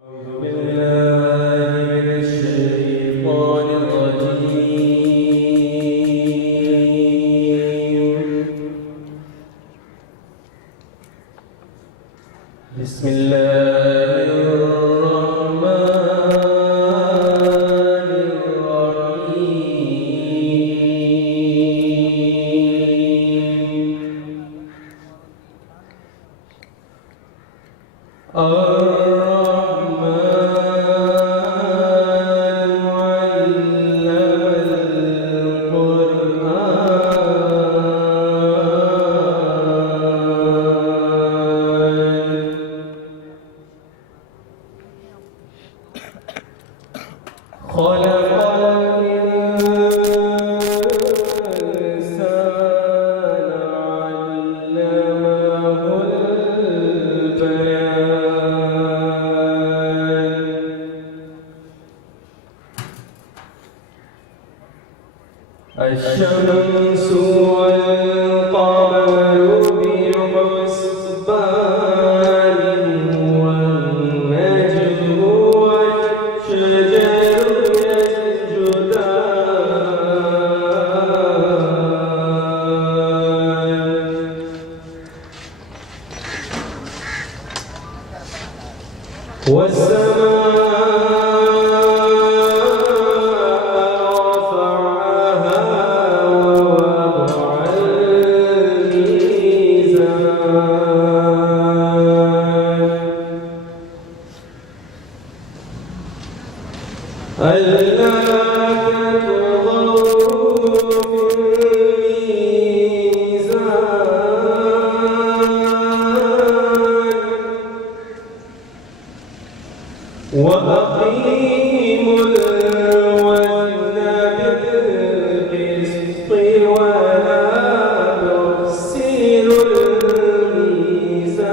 بسم الله الرحمن الرحيم الرحمن علم القرآن خلق الإنسان علمه البيان الشمس والقمر بحسبان والنجم والشجر وأقيموا الوزن بالقسط ولا تخسروا الميزان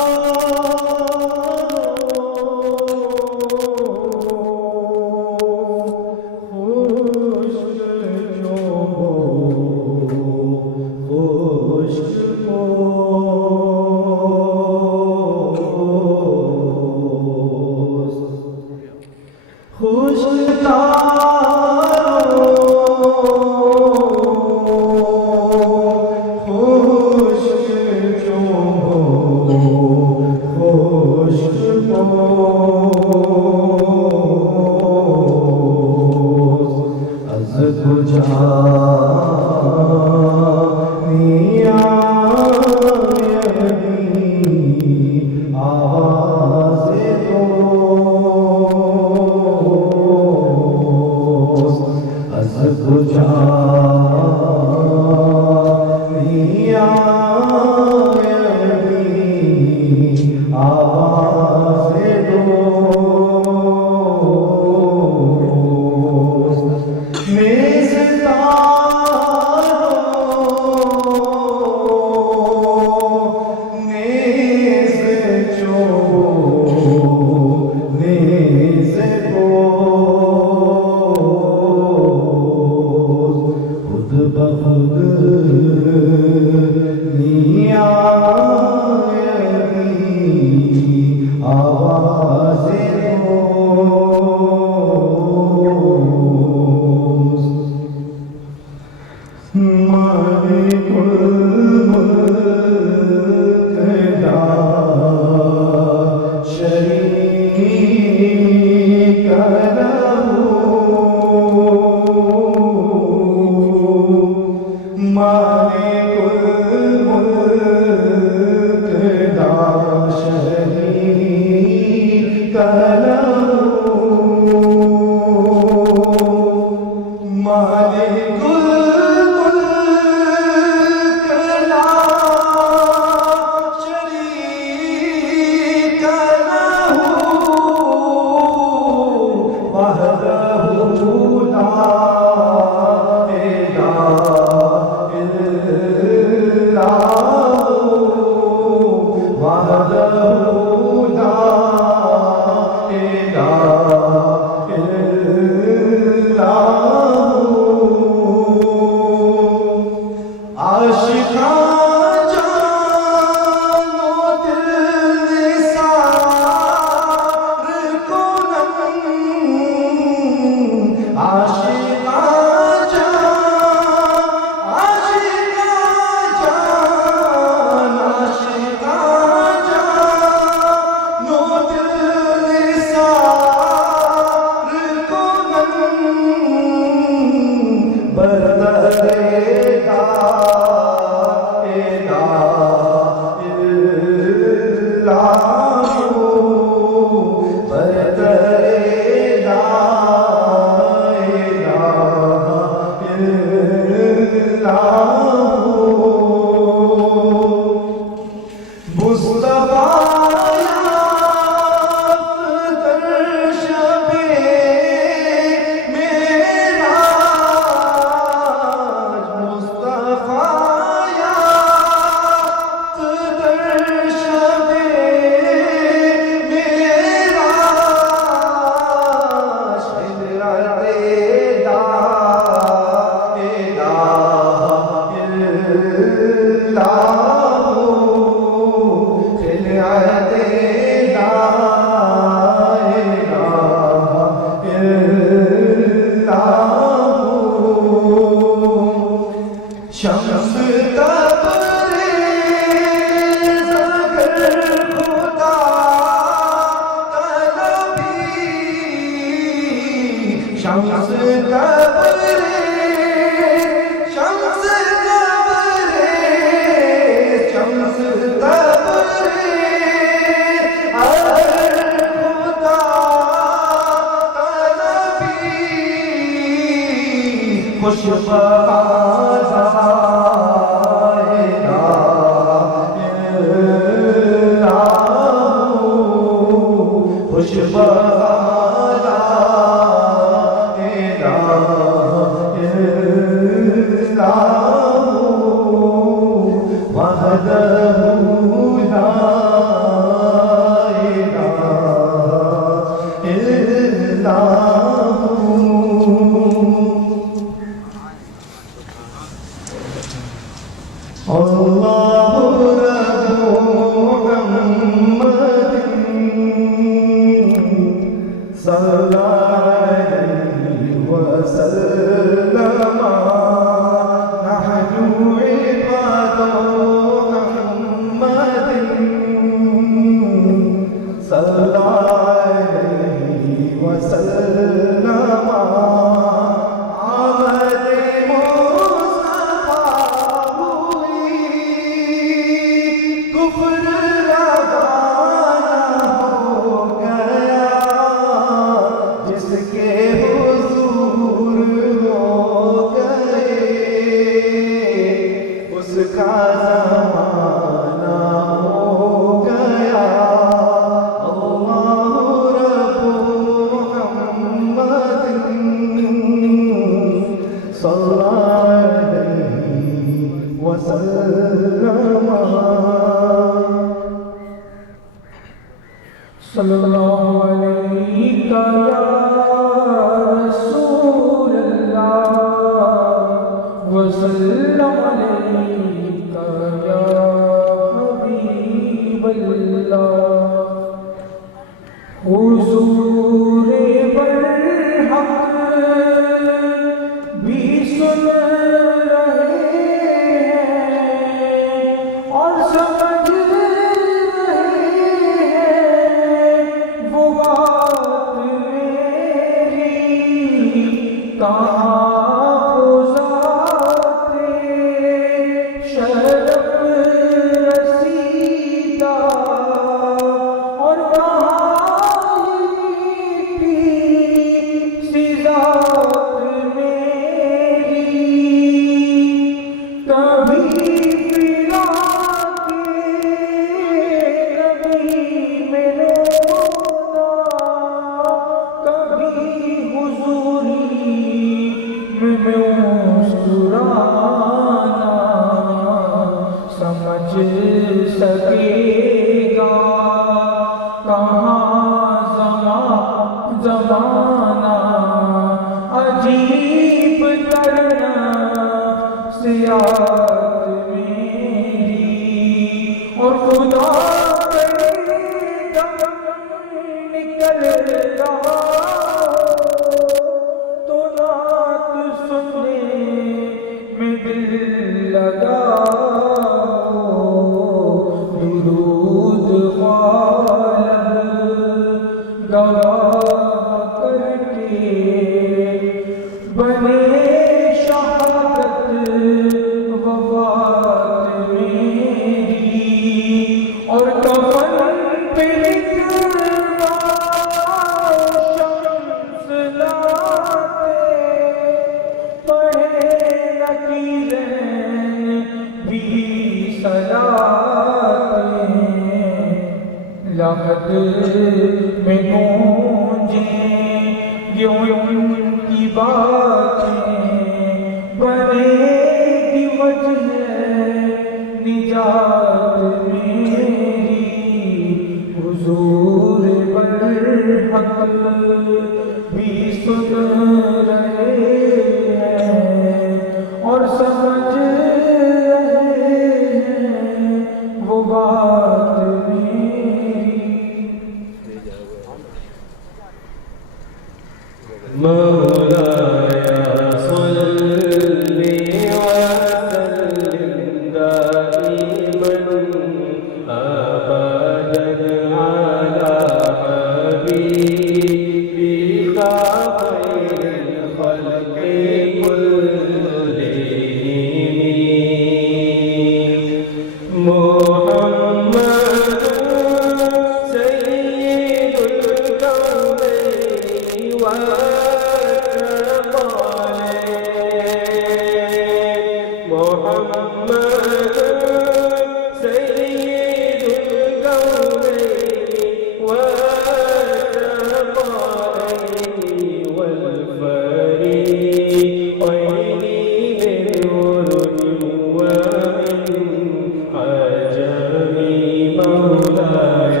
مولاي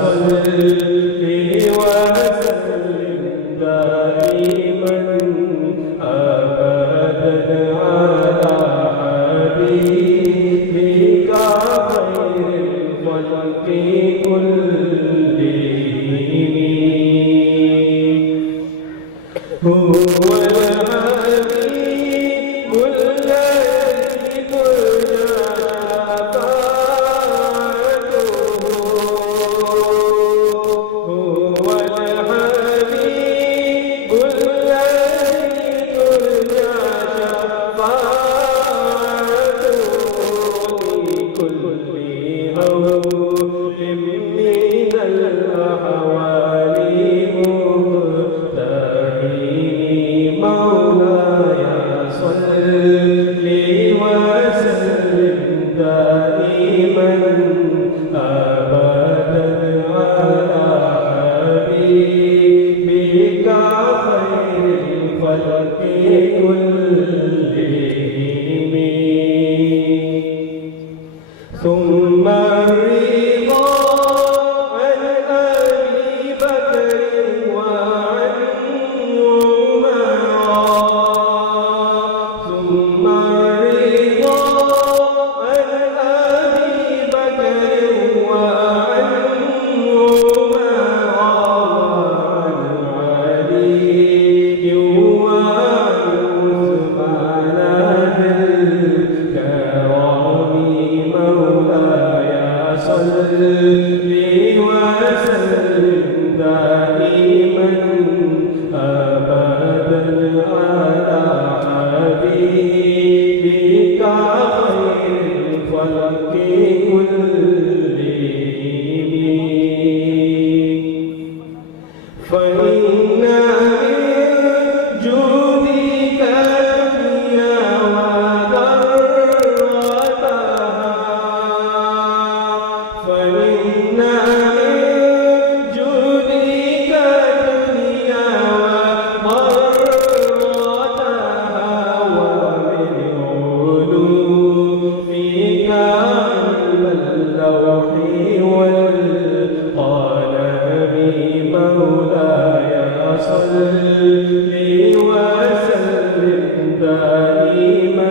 صل وسلم دائما أبدا على حبيبك خير الخلق كلهم هو الحبيب الذي ترجى شفاعته هو الحبيب الذي ترجى شفاعته لكل هول من الأحوال مولاي صل وسلم دائما أبدا على حبيبك خير الخلق كلهم ثم الرضا عن أبي بكر وعن ثم الرضا عن أبي بكر وعن عمر وعن علي وعن عثمان بالكرام مولاي صل وسلم دائما أبدا على حبيبك خير الخلق كلهم فإن من جودك الدنيا وضرتها فإن من جودك الدنيا وضرتها ومن علومك علم اللوح والقلم مولاي صل وسلم دائما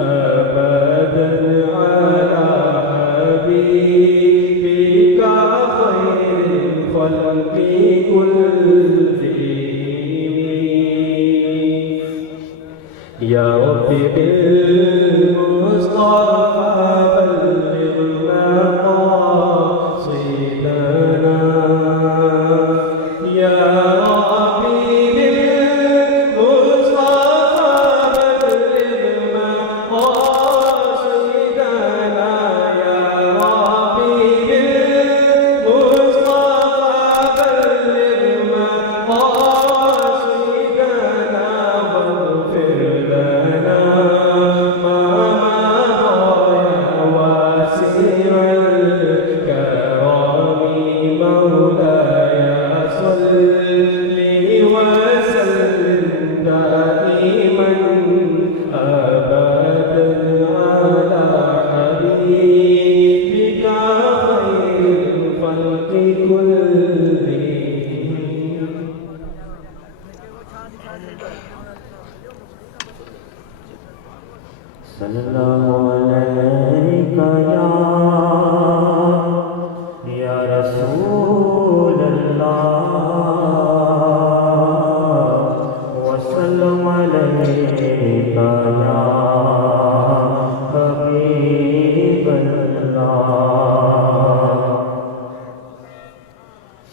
أبدا على حبيبك خير الخلق كلهم يا رب بالمصطفى بلغ مقاصدنا يا ربي بالمصطفى بلغ مقاصدنا يا ربي بالمصطفى بلغ مقاصدنا واغفر لنا ما مضى يا واسع الكرم مولاي صل وسلم دائما أبدا على حبيبك خير الخلق كلهم صلى الله عليك يا رسول الله وسلم عليك يا حبيب الله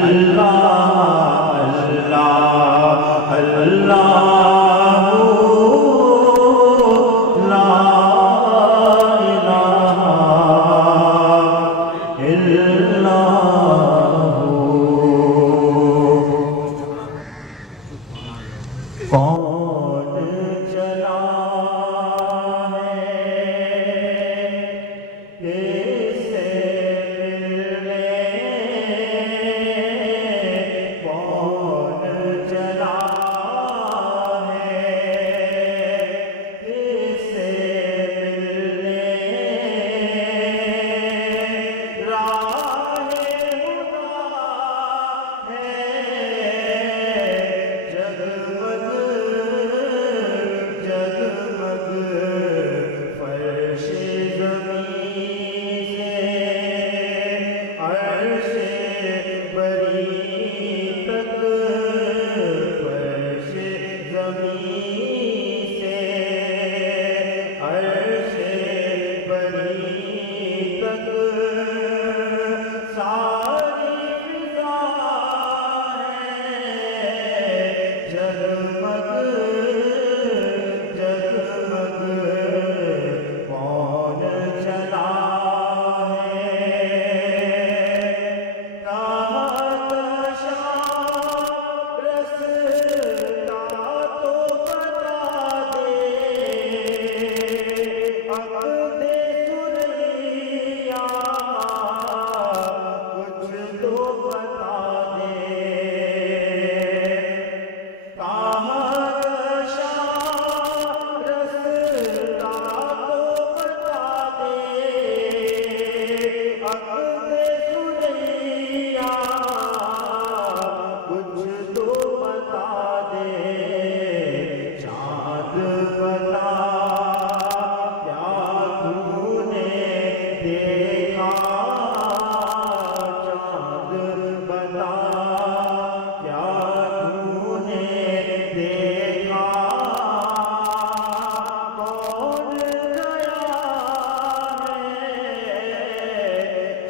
اللہ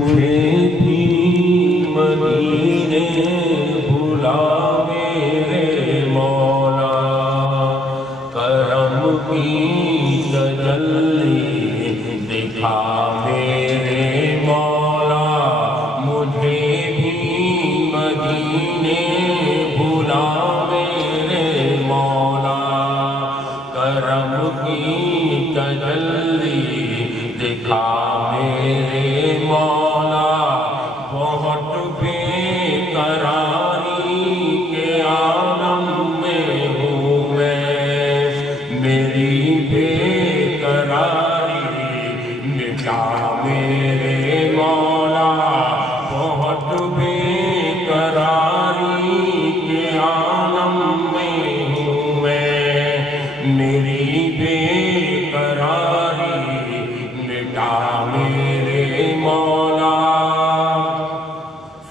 مجھے بھی مدینے بلا میرے مولا کرم کی تجلی دکھا میرے مولا مجھے بھی مدینے بلا میرے مولا کرم کی تجلی دکھا میرے مولا بہت بے قراری کے عالم میں ہوں میں میری بے قراری مٹا میرے مولا بہت بے قراری کے عالم میں ہوں میں میری بے قراری مٹا میرے مولا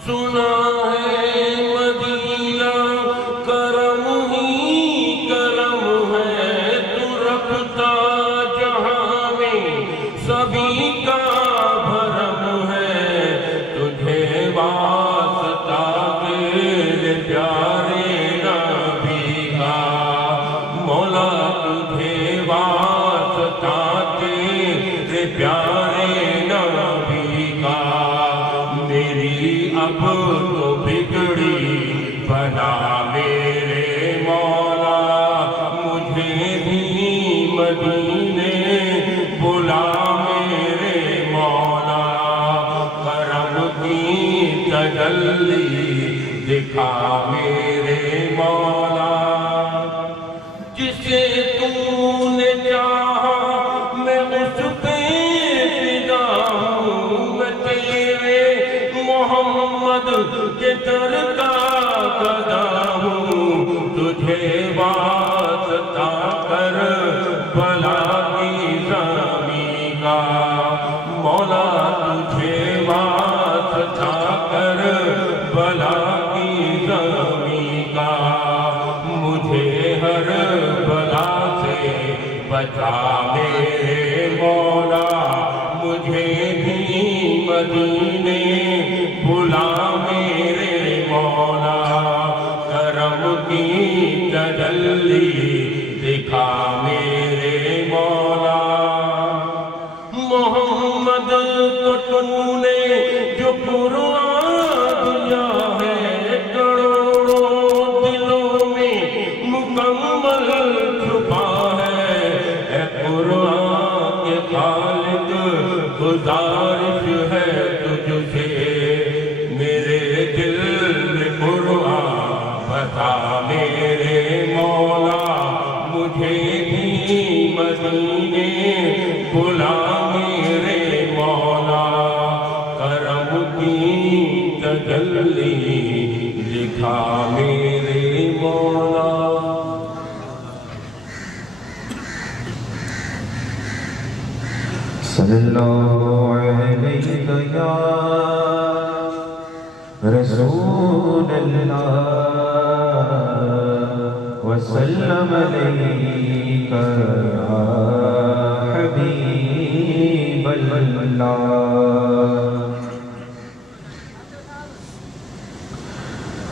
سنا ہے مدینہ کرم ہی کرم ہے تو رکھتا جہاں میں سبھی کا بھرم ہے تجھے واسطہ تیرے پیارے نبی کا مولا تجھے واسطہ تیرے پیارے نبی کا میری اب تو بگڑی بنا میرے مولا مجھے بھی مدینے بلا میرے مولا کرم کی تجلی دکھا میرے مولا جسے تو نے چاہا میں اس پہ فدا ہوں میں تیرے محمد کے در کا گدا ہوں تجھے واسطہ کر بلا کی زمین کا مولا تجھے واسطہ کر بلا کی زمین کا مجھے ہر بلا سے بچا میرے مولا مجھے بھی مدینے بلا میرے مولا کرم کی تجلی دکھا میرے مولا محمد کو تو نے جو قرآن دیا ہے کروڑوں دلوں میں مکمل چھپا ہے اے قرآن کے خالق گزارش ہے تجھ سے میرے دل میں قرآن بتا میرے مولا مجھے بھی مدینے بلا میرے مولا کرم کی تجلی دکھا میرے مولا صلی اللہ علیہ یا رسول اللہ وسلم علیک یا حبیب اللہ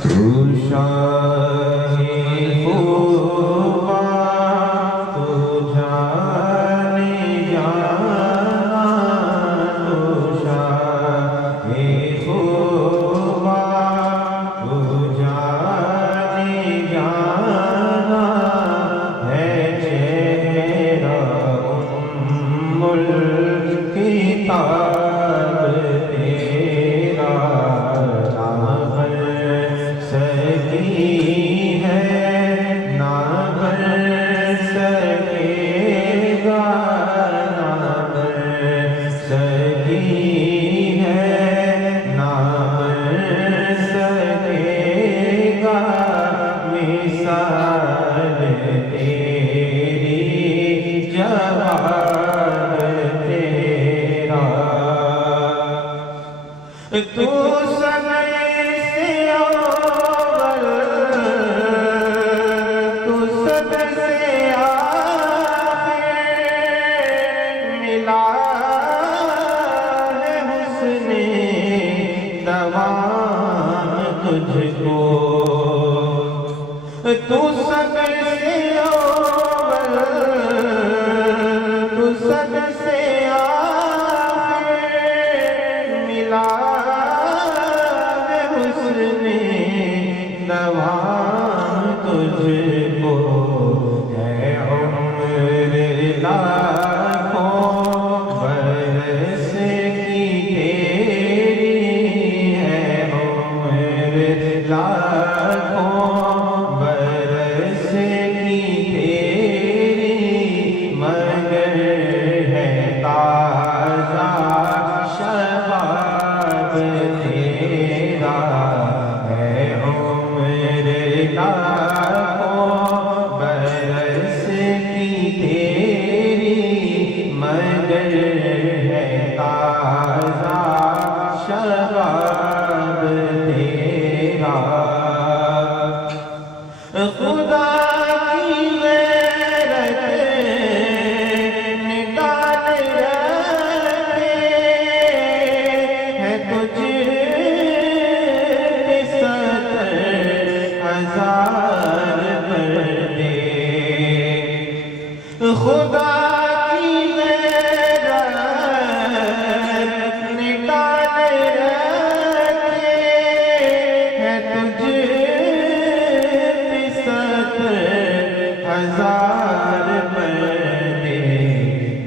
تو شاہ خوبا تو جانے جانا تو شاہ خوبا تو جانے جانا ہے چہرہ ام الکتاب تیرا سکی ہے نہ بن سکے گا نہ بن سکی ہے نہ بن سکے گا مثال تیری جواب تیرا تو ملا ہے حسن تو سب سے اول تو سب سے آخر ملا حسن نوام تجھ کو ہے عمر لاکھوں برس کی تیری ہے عمر لاکھوں برس کی تیری مگر ہے تازہ شباب تیرا ہے عمر لاکھوں برس کی تیری مگر ہے تازہ شباب تیرا خدا کی غیرت نکال رکھے ہے تجھ پہ 70,000 پردے خدا کی غیرت نکال رکھے ہے تجھ پہ 70,000 پردے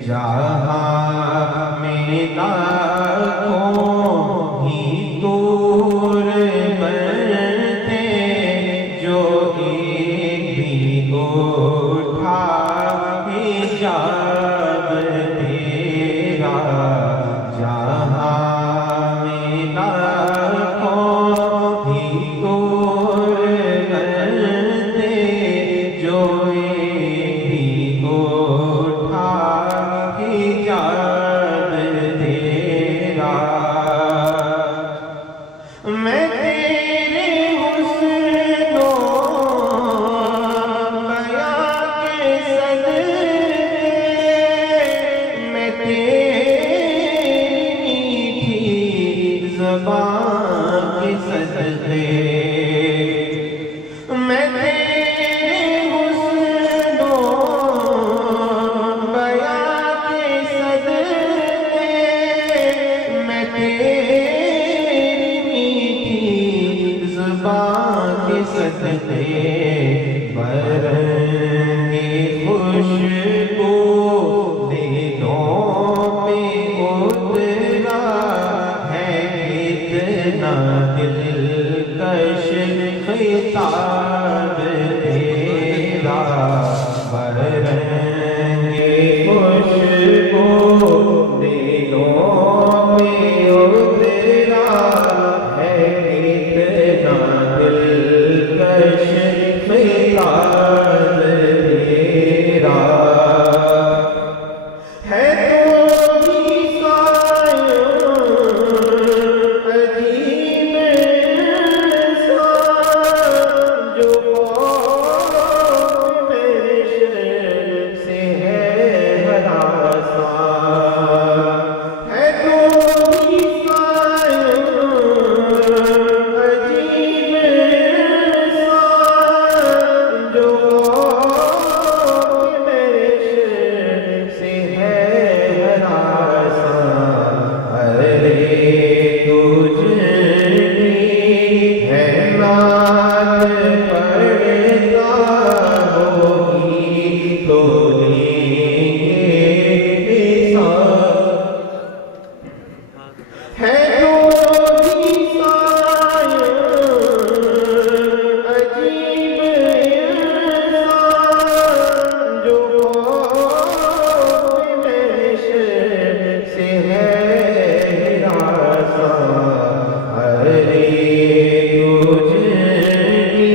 جہاں میں لاکھوں ہی دور بنتے جو ایک بھی اٹھا حجاب تیرا جہاں میں لاکھوں ہی دور بنتے جو ایک بھی اٹھا حجاب تیرا میں تیرے حسن و بیاں کے صدقے میں تیری میٹھی زبان کے صدقے میں تیرے حسن و بیاں کے صدقے میں تیری میٹھی زبان کے صدقے برنگے خوشبو دلوں پہ اترا ہے کتنا دلکش خطاب تیرا برنگے خوشبو دلوں پہ اترا ہے کتنا دلکش خطاب تیرا ہے تو ہی سایہ عجیب سا جو قوم بشر سے ہے ہراساں ہے تو ہی سایہ عجیب سا جو قوم بشر سے ہے ہراساں ارے تجھ بھی ہے نات پڑھتا ہوگی تو لیں گے حساب ہے تو ہی سایہ عجیب سا جو قوم بشر سے ہے ہراساں ارے تجھ بھی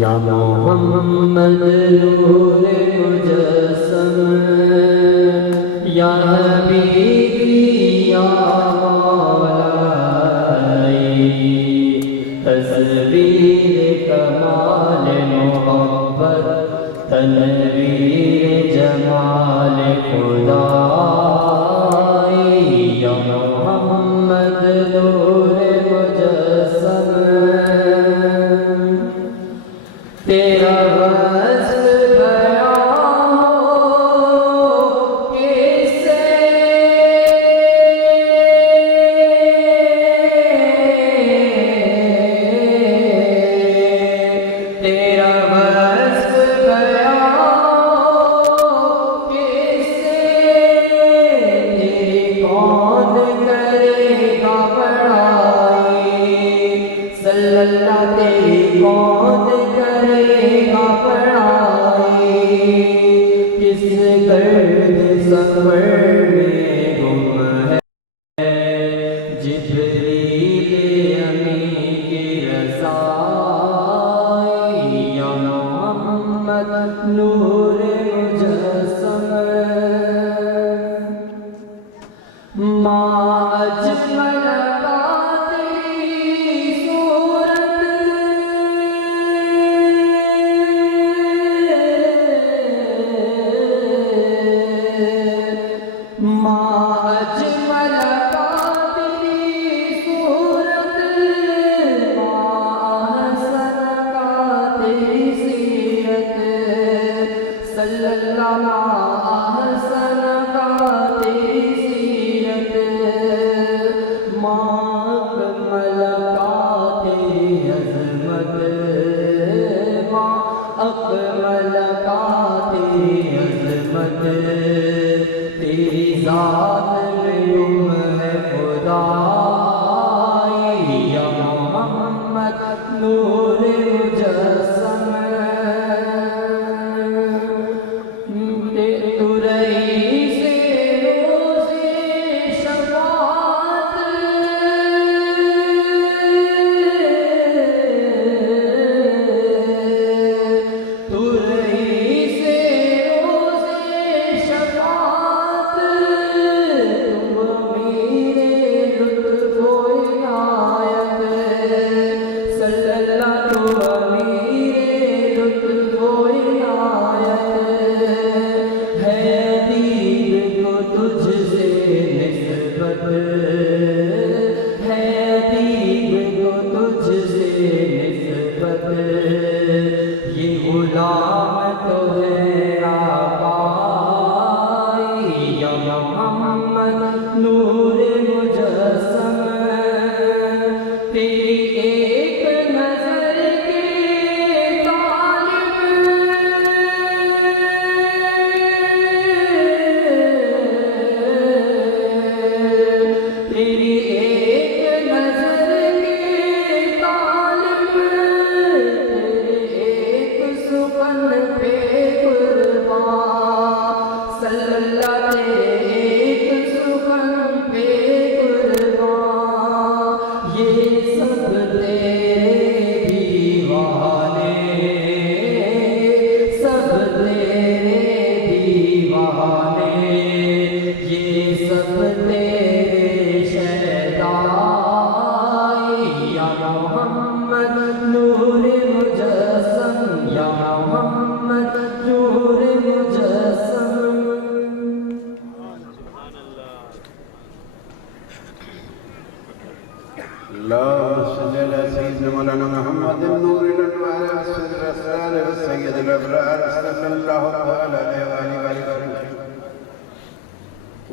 یا محمد نور مجسم یا حبیبی یا مولائی تصویر کمال محبت تنویر جمال خدائی یا محمد نور مجسم تیرا وصف بیان ہو کس سے جبریل امین کی رسائی یا محمد نور مجسم ما اجمل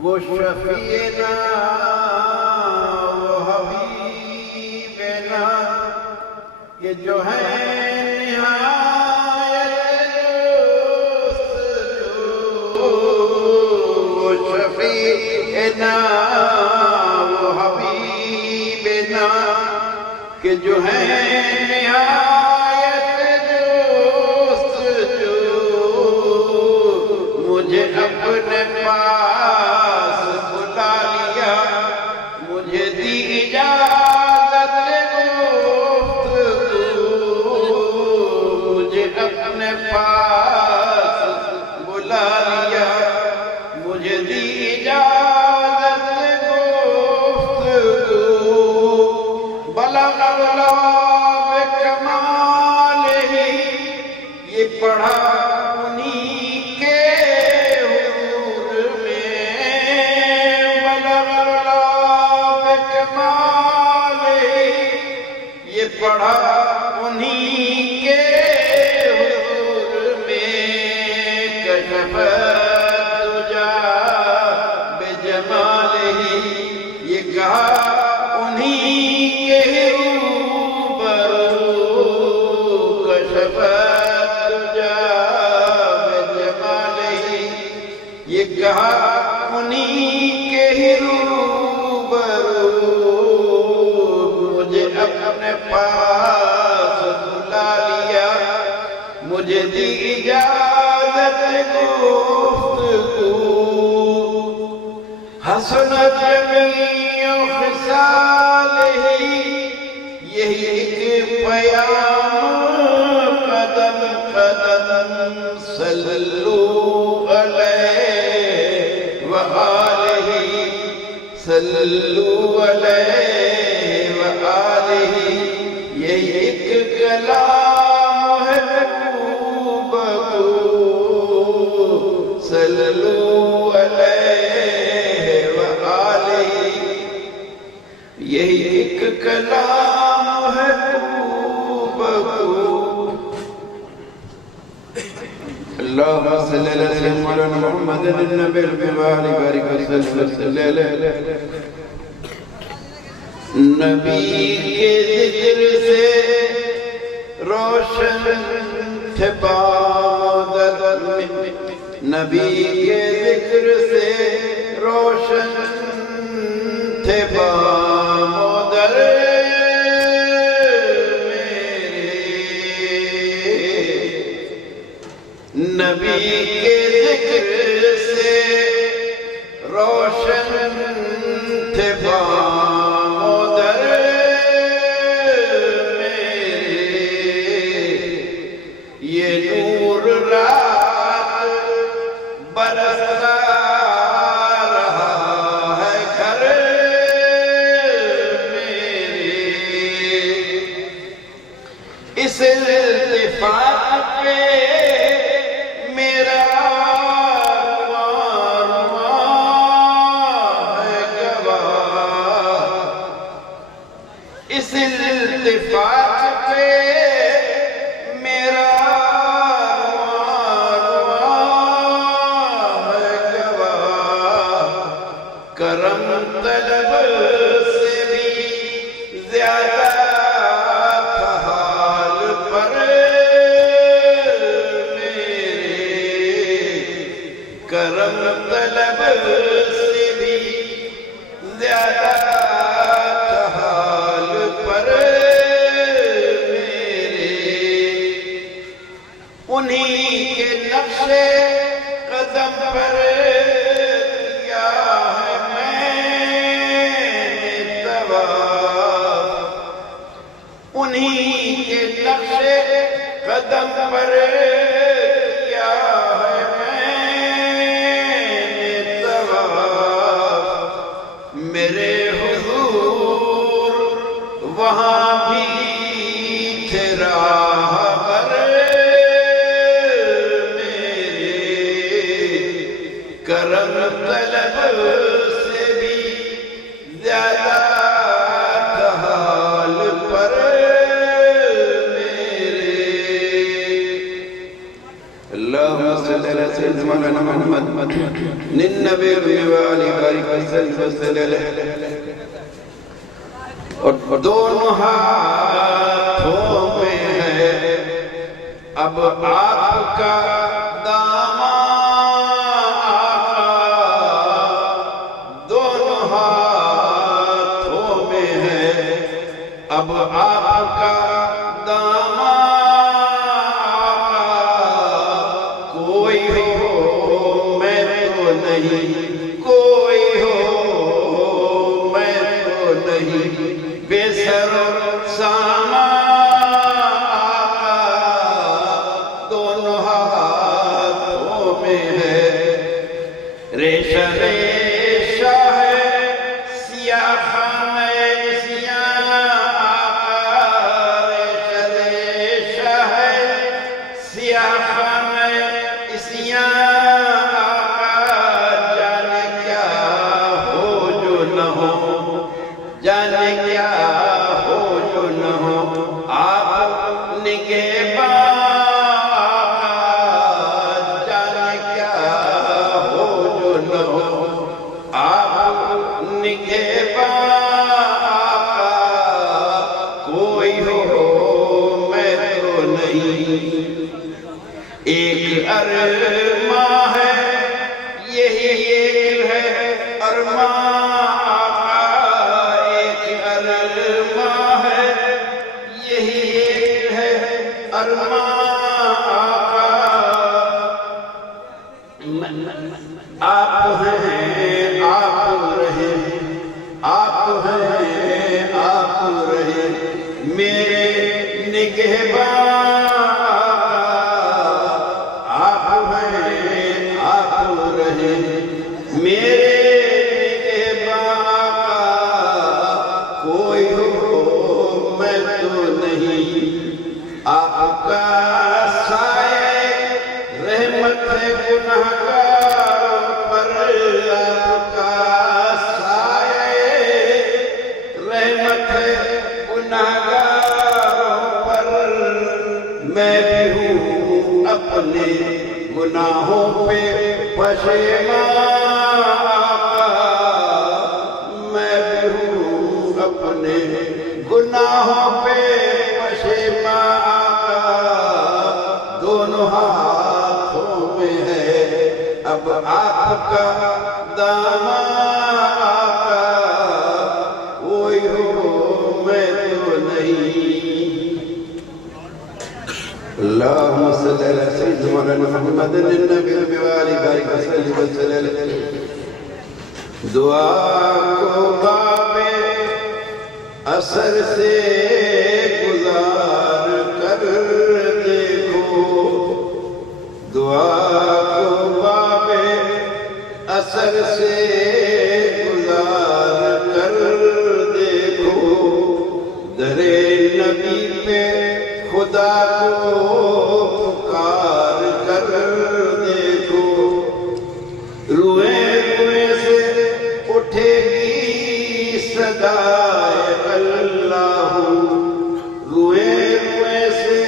وہ شفیعنا وہ حبیبنا کہ جو ہے نہایت جستجو، وہ شفیعنا وہ حبیبنا کہ جو ہے نہایت جستجو، مجھے اپنے پاس بلا لیا، مجھے دی اجازت گفتگو، مجھے اپنے پاس بلا لیا، مجھے دی اجازت گفتگو، بلغ العلا بکمال ہی، یہ پڑھا انہی کے حضور میں، بلغ العلا بکمال ہی، یہ پڑھا انہی کے حضور میں، کشف الدجا بجمال ہی، یہ کہا انہی کے روبرو، کشف الدجا بجمال ہی، یہ کہا انہی کے روبرو، مجھے اپنے پاس بلا لیا، مجھے دی اجازت گفتگو، حسنت جمیع خصال صالح یہی ایک پیام قدم قدم صلو علیہ وآلہ صلو علیہ وآلہ یہی ایک کلام ہے بگو صلو علیہ وآلہ یہی ایک کلام ہے بگو اللہم صلی اللہ علیہ وسلم محمد النبی البواری بارک وسلم صلی اللہ علیہ نبی کے ذکر سے روشن تھے بادل نبی کے ذکر سے روشن تھے بادل نبی کے ذکر سے روشن تھے بامودر میرے یہ نور رات برستا رہا ہے گھر میرے اس التفات پہ اس التفات پہ میرا رواں ہے گواہ کرم طلب سے بھی زیادہ تھا حال پر میرے کرم طلب سے بھی زیادہ انہی کے نقش قدم پر کیا ہے میں نے طواف انہی کے نقش قدم پر کیا ہے میں نے طواف میرے حضور وہاں بھی تھے راہبر کرم طلب سے بھی زیادہ تھا حال پر میرے اللہم صلی اللہ علیہ وسلم محمد ننبی وآلہ بارک وسلم صلی اللہ علیہ اور دونوں ہاتھوں میں ہے اب آپ کا اب آپ کا داماد کوئی ہو میں تو نہیں کوئی ہو میں تو نہیں بے سر سامان دونوں ہاتھوں میں ہے ریشہ ریشہ ہے سیاہ جانے کیا ہو جو نہ ہو آپ نگہبان جانے کیا ہو جو نہ ہو آپ نگہبان کوئی ہو میں تو نہیں ایک ارماں ہے یہی ایک ہے ارماں آپ ہیں آپ رہے آپ ہیں نگہبان آپ ہیں آپ رہیں میرے نگہبان کوئی ہو میں تو نہیں آپ کا سایہ رحمت ہے گناہگاروں پر آپ کا سایہ رحمت ہے گناہگاروں پر میں بھی ہوں اپنے گناہوں پہ پشیمان میں بھی ہوں اپنے گناہوں پہ پشیمان دونوں ہاتھوں میں ہے اب آپ کا دامن کوئی ہو میں تو نہیں اللہم صلی اللہ علیہ وسلم محمد النبی البواری بارک وسلم دعا کو باب اثر سے گزار کر دیکھو دعا کو باب اثر سے گزار کر دیکھو در نبی پہ خدا کو پکار کر دیکھو روئے روئے سے اٹھے گی صدائے اللہ روئے روئے سے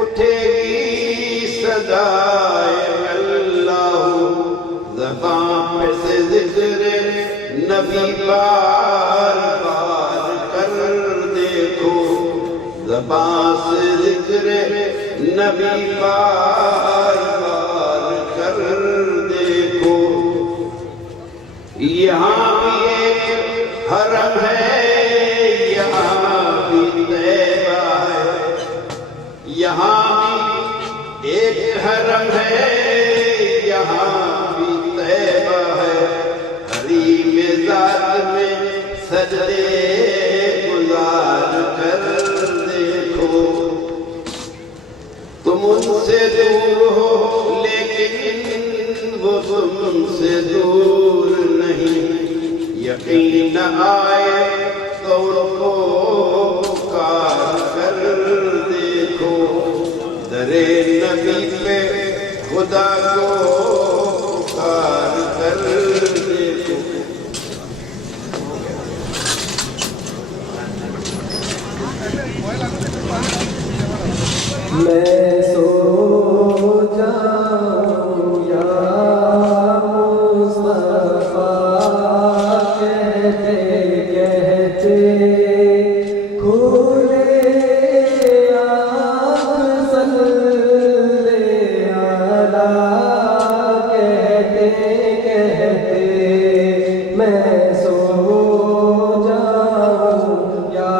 اٹھے گی صدائے اللہ زبان پہ سے ذکر نبی بار بار کر دیکھو زبان سے ذکر نبی بار بار کر دیکھو یہاں بھی ایک حرم ہے یہاں بھی طیبہ ہے یہاں بھی ایک حرم ہے یہاں بھی طیبہ ہے حریم ذات میں سجدے گزار کر دیکھو تم ان سے دور ہو لیکن وہ تم سے دور نہیں یقین آئے تو ان کو پکار کر دیکھو در نبی پہ خدا کو پکار کر دیکھو میں سو جاؤں یا مصطفیٰ کہتے کہتے کھولے آنکھ صلی اللہ کہتے کہتے میں سو جاؤں یا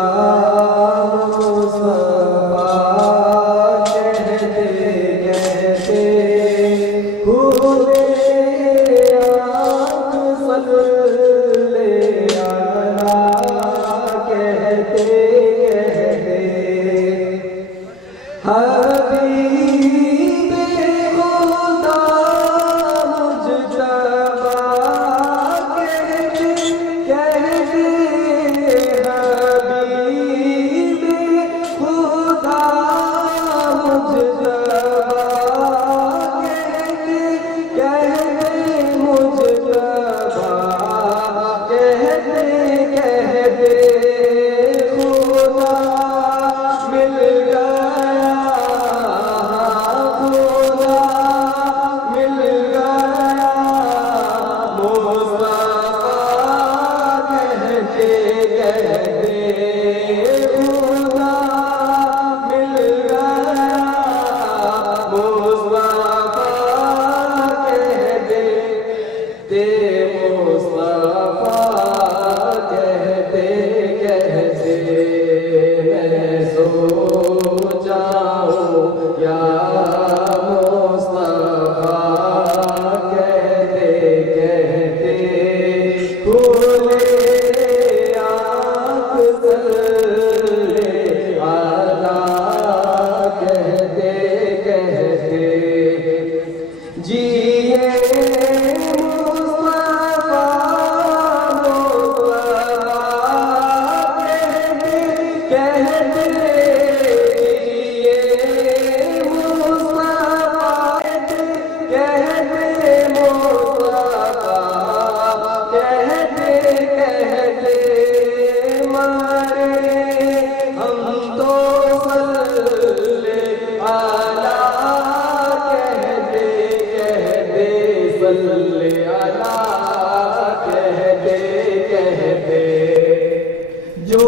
مصطفیٰ کہتے مارے ہم تو صلی علی کہتے کہتے صلی علی کہتے کہتے جو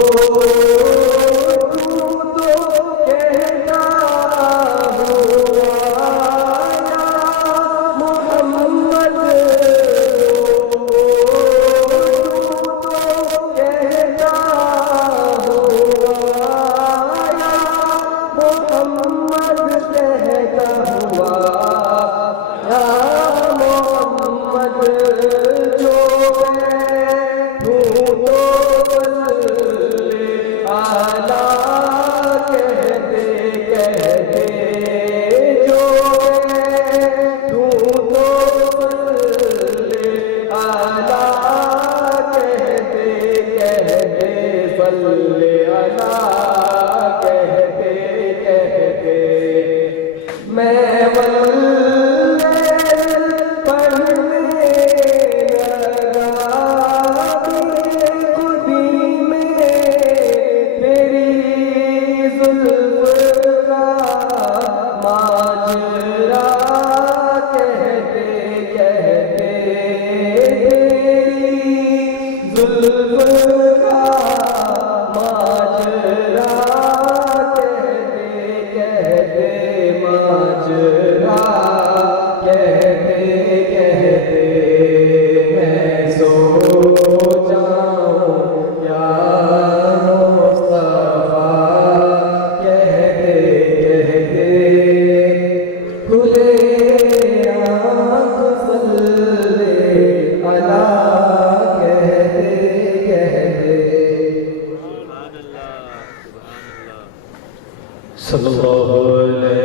صلی اللہ علیہ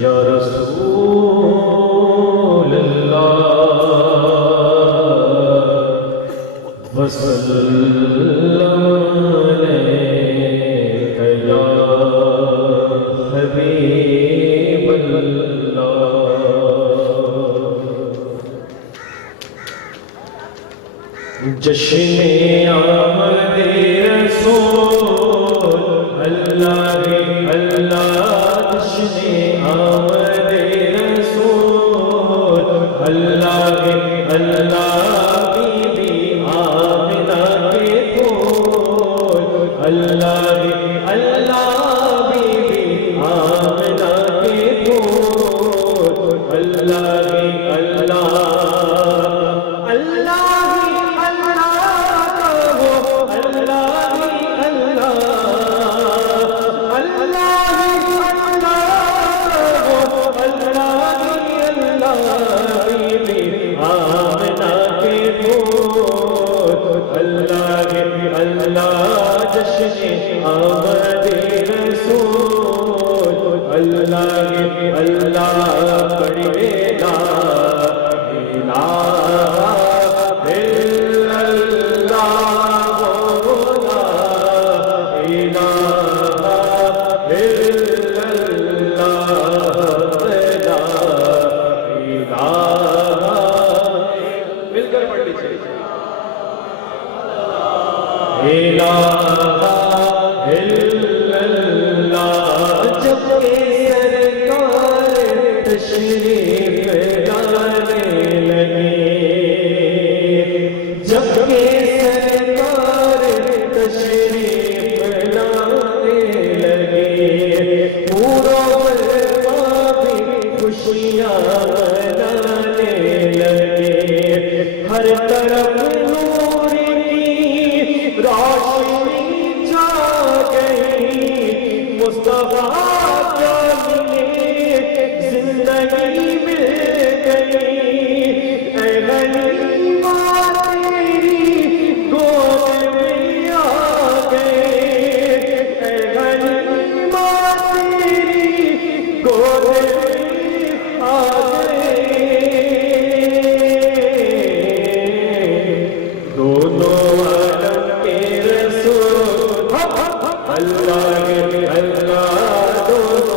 یا رسول اللہ وسلم علیہ یا حبیب اللہ جشن آمد رسول اللہ اللہ جشن آمد رسول اللہ اللہ بی بی آمنہ کے پھول اللہ اللہ بی بی آمنہ کے پھول اللہ اللہ آمد رسول اللہ اللہ پڑھے لا الہ الا اللہ لا الہ الا اللہ لا الہ مل کر پڑھ لیجیے الہ تشریف لانے لگے جب کہ سرکار تشریف لانے لگے پورا ملکہ بھی خوشیاں منانے لگے ہر طرف نور کی روشنی چھا گئی مصطفیٰ زندگی مل گئی اے غنیمہ تیری گود میں آ گئے اے غنیمہ تیری گود میں آ گئے دونوں عالم کے رسول اللہ اللہ دونوں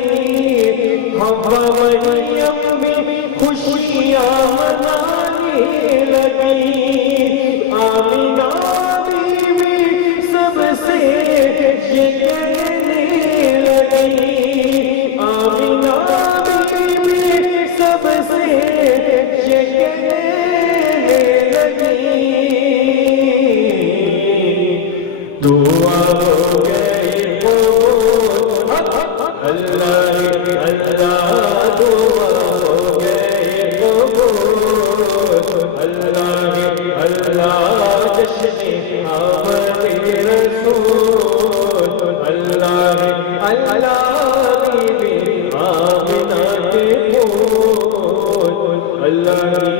لگی حوا مریم بھی خوشیاں منانے لگی آمینہ بیوی سب سے یہ کہنے لگی آمینہ بیوی سب سے یہ کہنے لگی دعا ہو گئی قبول اللہ اللہ دعا ہو گئی قبول اللہ اللہ جشن آمد رسول اللہ اللہ بی بی آمنہ کے پھول اللہ اللہ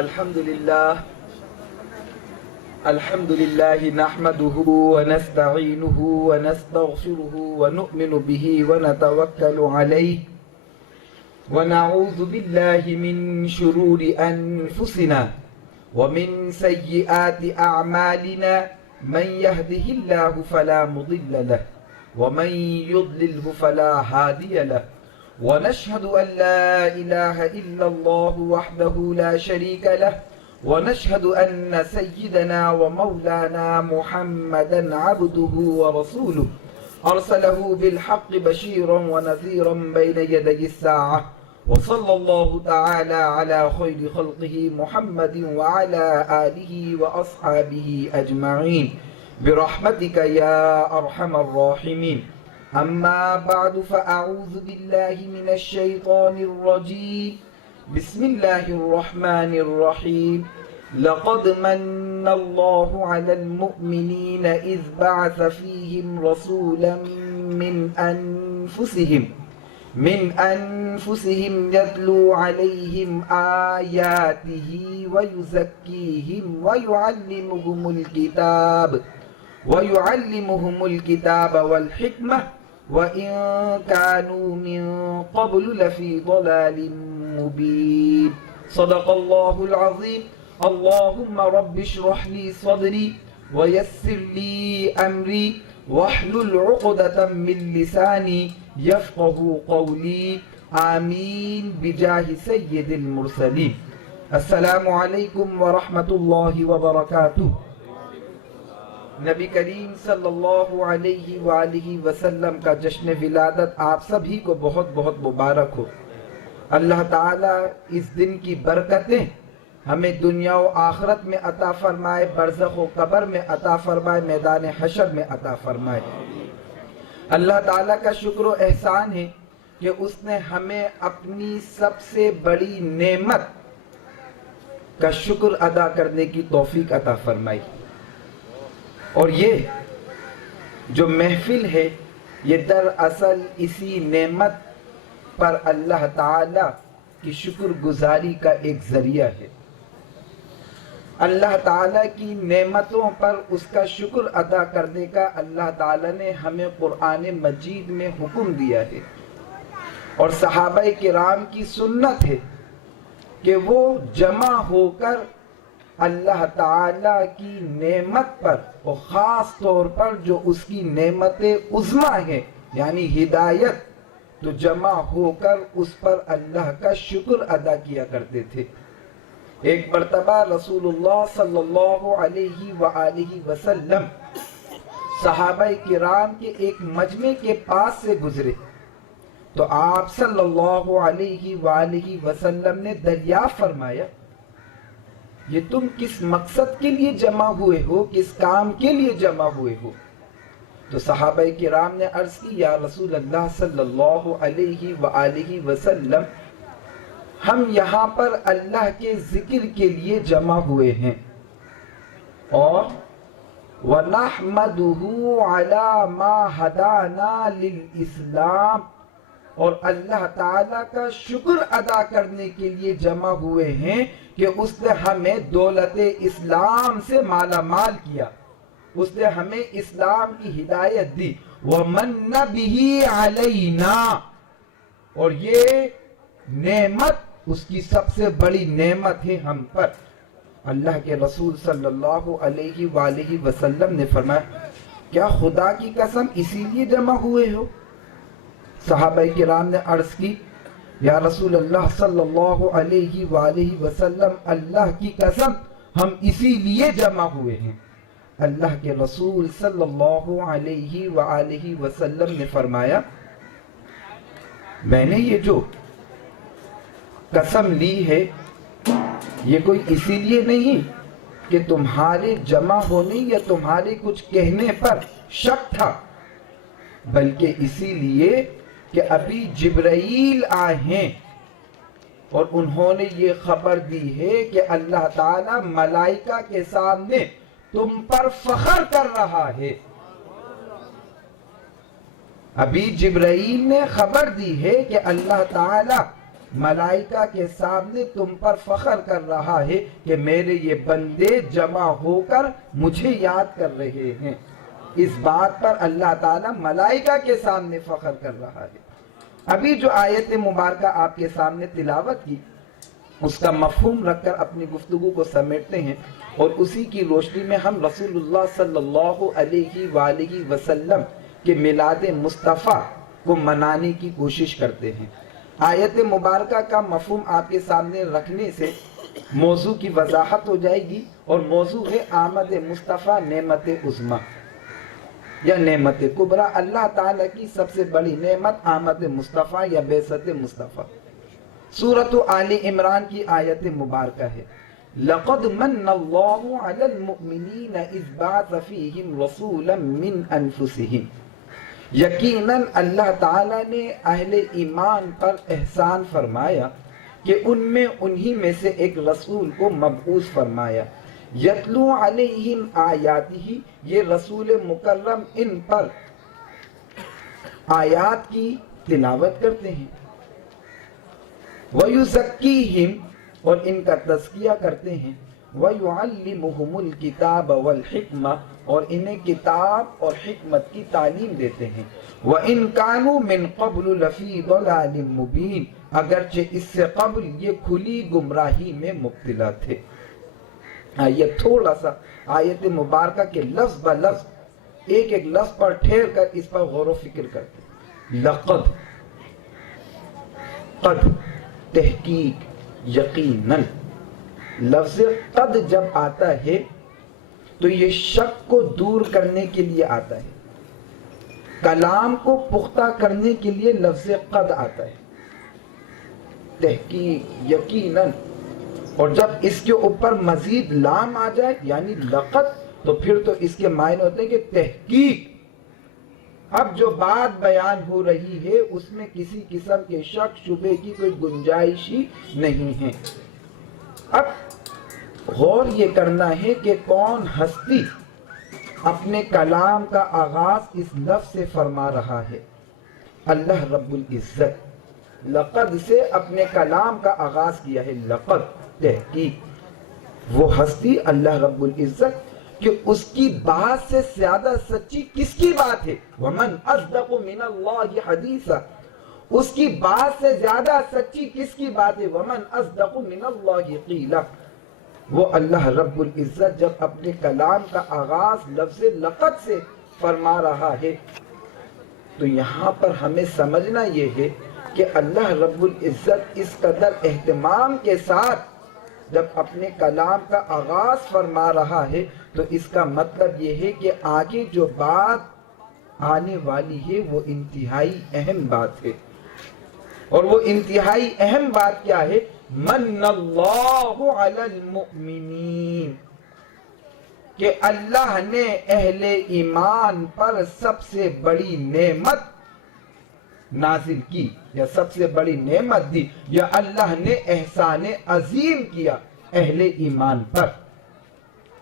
الحمد لله نحمده ونستعينه ونستغفره ونؤمن به ونتوكل عليه ونعوذ بالله من شرور أنفسنا ومن سيئات أعمالنا من يهده الله فلا مضل له ومن يضلله فلا هادي له ونشهد أن لا إله إلا الله وحده لا شريك له ونشهد أن سيدنا ومولانا محمدا عبده ورسوله أرسله بالحق بشيرا ونذيرا بين يدي الساعة وصلى الله تعالى على خير خلقه محمد وعلى آله وأصحابه أجمعين برحمتك يا أرحم الراحمين. أما بعد فأعوذ بالله من الشيطان الرجيم. بسم الله الرحمن الرحيم. لقد من الله على المؤمنين إذ بعث فيهم رسولا من أنفسهم يتلو عليهم آياته ويزكيهم ويعلمهم الكتاب والحكمة وإن كانوا من قبل لفي ضلال مبين. صدق الله العظيم. اللهم رب اشرح لي صدري ويسر لي أمري واحلل عقدة من لساني يفقه قولي. آمين بجاه سيد المرسلين. السلام علیکم ورحمۃ اللہ وبرکاتہ. نبی کریم صلی اللہ علیہ وآلہ وسلم کا جشن ولادت آپ سبھی کو بہت بہت مبارک ہو. اللہ تعالیٰ اس دن کی برکتیں ہمیں دنیا و آخرت میں عطا فرمائے، برزخ و قبر میں عطا فرمائے، میدان حشر میں عطا فرمائے. اللہ تعالیٰ کا شکر و احسان ہے کہ اس نے ہمیں اپنی سب سے بڑی نعمت کا شکر ادا کرنے کی توفیق عطا فرمائی. اور یہ جو محفل ہے یہ دراصل اسی نعمت پر اللہ تعالیٰ کی شکر گزاری کا ایک ذریعہ ہے. اللہ تعالیٰ کی نعمتوں پر اس کا شکر ادا کرنے کا اللہ تعالیٰ نے ہمیں قرآن مجید میں حکم دیا ہے، اور صحابہ کرام کی سنت ہے کہ وہ جمع ہو کر اللہ تعالیٰ کی نعمت پر، اور خاص طور پر جو اس کی نعمت عظمیٰ ہے یعنی ہدایت، تو جمع ہو کر اس پر اللہ کا شکر ادا کیا کرتے تھے. ایک مرتبہ رسول اللہ صلی اللہ علیہ وآلہ وسلم صحابہ کرام کے ایک مجمع کے پاس سے گزرے تو آپ صلی اللہ علیہ وآلہ وسلم نے دریافت فرمایا، یہ تم کس مقصد کے لیے جمع ہوئے ہو، کس کام کے لیے جمع ہوئے ہو؟ تو صحابہ کرام نے عرض کی، یا رسول اللہ صلی اللہ علیہ وآلہ وسلم، ہم یہاں پر اللہ کے ذکر کے لیے جمع ہوئے ہیں، اور وَنَحْمَدُهُ عَلَى مَا هَدَانَا لِلْإِسْلَامِ، اور اللہ تعالیٰ کا شکر ادا کرنے کے لیے جمع ہوئے ہیں کہ اس نے ہمیں دولت اسلام سے مالا مال کیا، اس نے ہمیں اسلام کی ہدایت دی. وَمَنَّ بِهِ عَلَيْنَا، اور یہ نعمت اس کی سب سے بڑی نعمت ہے ہم پر. اللہ کے رسول صلی اللہ علیہ وآلہ وسلم نے فرمایا، کیا خدا کی قسم اسی لیے جمع ہوئے ہو؟ صحابہ کرام نے عرض کی، یا رسول اللہ صلی اللہ علیہ وآلہ وسلم، اللہ کی قسم ہم اسی لیے جمع ہوئے ہیں. اللہ کے رسول صلی اللہ علیہ وآلہ وسلم نے فرمایا، میں نے یہ جو قسم لی ہے یہ کوئی اسی لیے نہیں کہ تمہارے جمع ہونے یا تمہارے کچھ کہنے پر شک تھا، بلکہ اسی لیے کہ ابھی جبرائیل آئے ہیں اور انہوں نے یہ خبر دی ہے کہ اللہ تعالیٰ ملائکہ کے سامنے تم پر فخر کر رہا ہے. ابھی جبرائیل نے خبر دی ہے کہ اللہ تعالیٰ ملائکہ کے سامنے تم پر فخر کر رہا ہے کہ میرے یہ بندے جمع ہو کر مجھے یاد کر رہے ہیں۔ اس بات پر اللہ تعالیٰ ملائکہ کے سامنے فخر کر رہا ہے۔ ابھی جو آیت مبارکہ آپ کے سامنے تلاوت کی، اس کا مفہوم رکھ کر اپنی گفتگو کو سمیٹتے ہیں، اور اسی کی روشنی میں ہم رسول اللہ صلی اللہ علیہ وآلہ وسلم کے میلاد مصطفیٰ کو منانے کی کوشش کرتے ہیں۔ آیت مبارکہ کا مفہوم آپ کے سامنے رکھنے سے موضوع کی وضاحت ہو جائے گی، اور موضوع ہے آمد مصطفیٰ نعمت عظمی یا نعمت کبریٰ، اللہ تعالیٰ کی سب سے بڑی نعمت آمد مصطفیٰ یا بعثت مصطفیٰ۔ سورۃ آل عمران کی آیت مبارکہ ہے لَقَدْ مَنَّ اللَّهُ عَلَى الْمُؤْمِنِينَ إِذْ بَعَثَ فِيهِمْ رَسُولًا مِّنْ أَنفُسِهِمْ، یقیناً اللہ تعالیٰ نے اہل ایمان پر احسان فرمایا کہ ان میں انہی میں سے ایک رسول کو مبعوث فرمایا، یتلو علیہم آیاتہ، یہ رسول مکرم ان پر آیات کی تلاوت کرتے ہیں، وَيُزَكِّيهِمْ، اور ان کا تزکیہ کرتے ہیں، وَيُعَلِّمُهُمُ الْكِتَابَ وَالْحِكْمَةَ، اور انہیں کتاب اور حکمت کی تعلیم دیتے ہیں، وَإِن كَانُوا مِن قَبْلُ لَفِي ضَلَالٍ مُبِينٍ، اگرچہ اس سے قبل یہ کھلی گمراہی میں مبتلا تھے۔ یہ تھوڑا سا آیت مبارکہ کے لفظ بہ لفظ ایک ایک لفظ پر ٹھہر کر اس پر غور و فکر کرتے ہیں۔ لقد، قد، تحقیق، یقیناً۔ لفظ قد جب آتا ہے تو یہ شک کو دور کرنے کے لیے آتا ہے، کلام کو پختہ کرنے کے لیے لفظ قد آتا ہے، تحقیق، یقیناً۔ اور جب اس کے اوپر مزید لام آ جائے یعنی لقد، تو پھر تو اس کے معنی ہوتے ہیں کہ تحقیق، اب جو بات بیان ہو رہی ہے اس میں کسی قسم کے شک شبے کی کوئی گنجائش ہی نہیں ہے۔ اب غور یہ کرنا ہے کہ کون ہستی اپنے کلام کا آغاز اس لفظ سے فرما رہا ہے؟ اللہ رب العزت لقد سے اپنے کلام کا آغاز کیا ہے، لقد، تحقیق۔ وہ ہستی اللہ رب العزت کہ اس کی بات سے زیادہ سچی کس کی بات ہے؟ وَمَنْ أَصْدَقُ مِنَ اللَّهِ حَدِيثًا، اس کی بات سے زیادہ سچی کس کی بات ہے؟ وَمَنْ أَصْدَقُ مِنَ اللَّهِ قِيلًا۔ وہ اللہ رب العزت جب اپنے کلام کا آغاز لفظ لقد سے فرما رہا ہے تو یہاں پر ہمیں سمجھنا یہ ہے کہ اللہ رب العزت اس قدر اہتمام کے ساتھ جب اپنے کلام کا آغاز فرما رہا ہے تو اس کا مطلب یہ ہے کہ آگے جو بات آنے والی ہے وہ انتہائی اہم بات ہے، اور وہ انتہائی اہم بات کیا ہے؟ من اللہ علی المؤمنین، کہ اللہ نے اہل ایمان پر سب سے بڑی نعمت نازل کی یا سب سے بڑی نعمت دی، یا اللہ نے احسان عظیم کیا اہل ایمان پر۔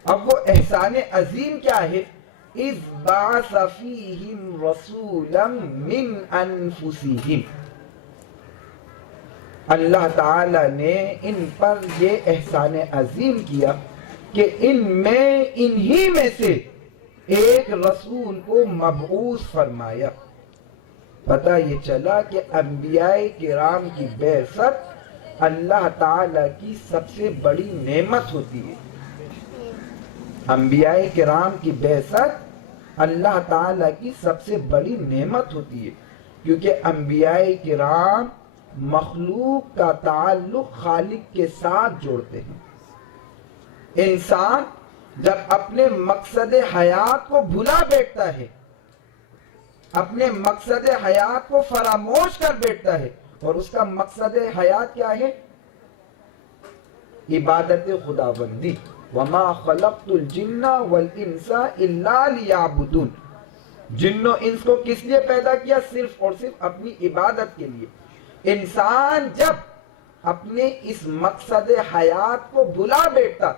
اب وہ احسان عظیم کیا ہے؟ اذ بعث فیہم رسولا من انفسہم، اللہ تعالی نے ان پر یہ احسان عظیم کیا کہ انہی میں سے ایک رسول کو مبعوث فرمایا۔ پتہ یہ چلا کہ انبیاء کرام کی بعثت اللہ تعالی کی سب سے بڑی نعمت ہوتی ہے۔ انبیاء کرام کی بعثت اللہ تعالی کی سب سے بڑی نعمت ہوتی ہے، کیونکہ انبیاء کرام مخلوق کا تعلق خالق کے ساتھ جوڑتے ہیں۔ انسان جب اپنے مقصد حیات کو بھلا بیٹھتا ہے، اپنے مقصد حیات کو فراموش کر بیٹھتا ہے، اور اس کا مقصد حیات کیا ہے؟ عبادت خداوندی۔ وَمَا خَلَقْتُ الْجِنَّ وَالْإِنسَ إِلَّا لِيَعْبُدُونَ، جن و انس کو کس لیے پیدا کیا؟ صرف اور صرف اپنی عبادت کے لیے۔ انسان جب اپنے اس مقصد حیات کو بھلا بیٹھتا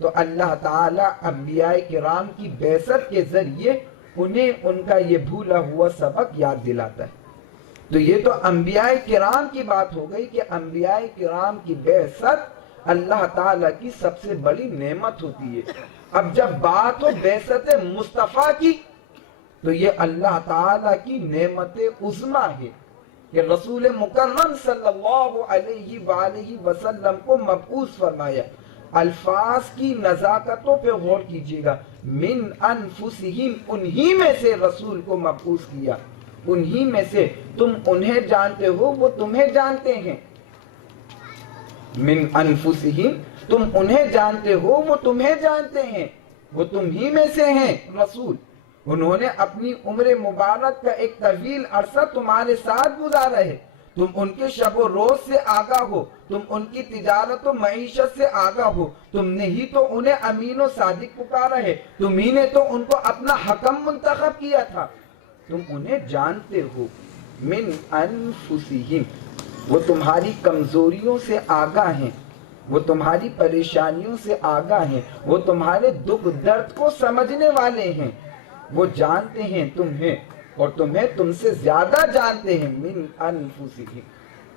تو اللہ تعالی انبیاء کرام کی بعثت کے ذریعے انہیں ان کا یہ بھولا ہوا سبق یاد دلاتا ہے۔ تو یہ تو انبیاء کرام کی بات ہو گئی کہ انبیاء کرام کی بعثت اللہ تعالیٰ کی سب سے بڑی نعمت ہوتی ہے۔ اب جب بات ہو بعثت مصطفیٰ کی تو یہ اللہ تعالیٰ کی نعمت عظمیٰ ہے کہ رسول مکرم صلی اللہ علیہ وآلہ وسلم کو مبعوث فرمایا۔ الفاظ کی نزاکتوں پہ غور کیجئے گا، من انفسہم، انہی میں سے رسول کو مبعوث کیا، انہی میں سے، تم انہیں جانتے ہو وہ تمہیں جانتے ہیں۔ من انفسہم، تم انہیں جانتے ہو وہ تمہیں جانتے ہیں، وہ تم ہی میں سے ہیں رسول۔ انہوں نے اپنی عمر مبارک کا ایک طویل عرصہ تمہارے ساتھ گزارا ہے، تم ان کے شب و روز سے آگاہ ہو، تم ان کی تجارت و معیشت سے آگاہ ہو، تم نے ہی تو انہیں امین و صادق پکارا ہے، تم ہی نے تو ان کو اپنا حکم منتخب کیا تھا، تم انہیں جانتے ہو۔ من انفسہم، وہ تمہاری کمزوریوں سے آگاہ ہیں، وہ تمہاری پریشانیوں سے آگاہ ہیں، وہ تمہارے دکھ درد کو سمجھنے والے ہیں، وہ جانتے ہیں تمہیں اور تمہیں تم سے زیادہ جانتے ہیں۔ من انفسہم،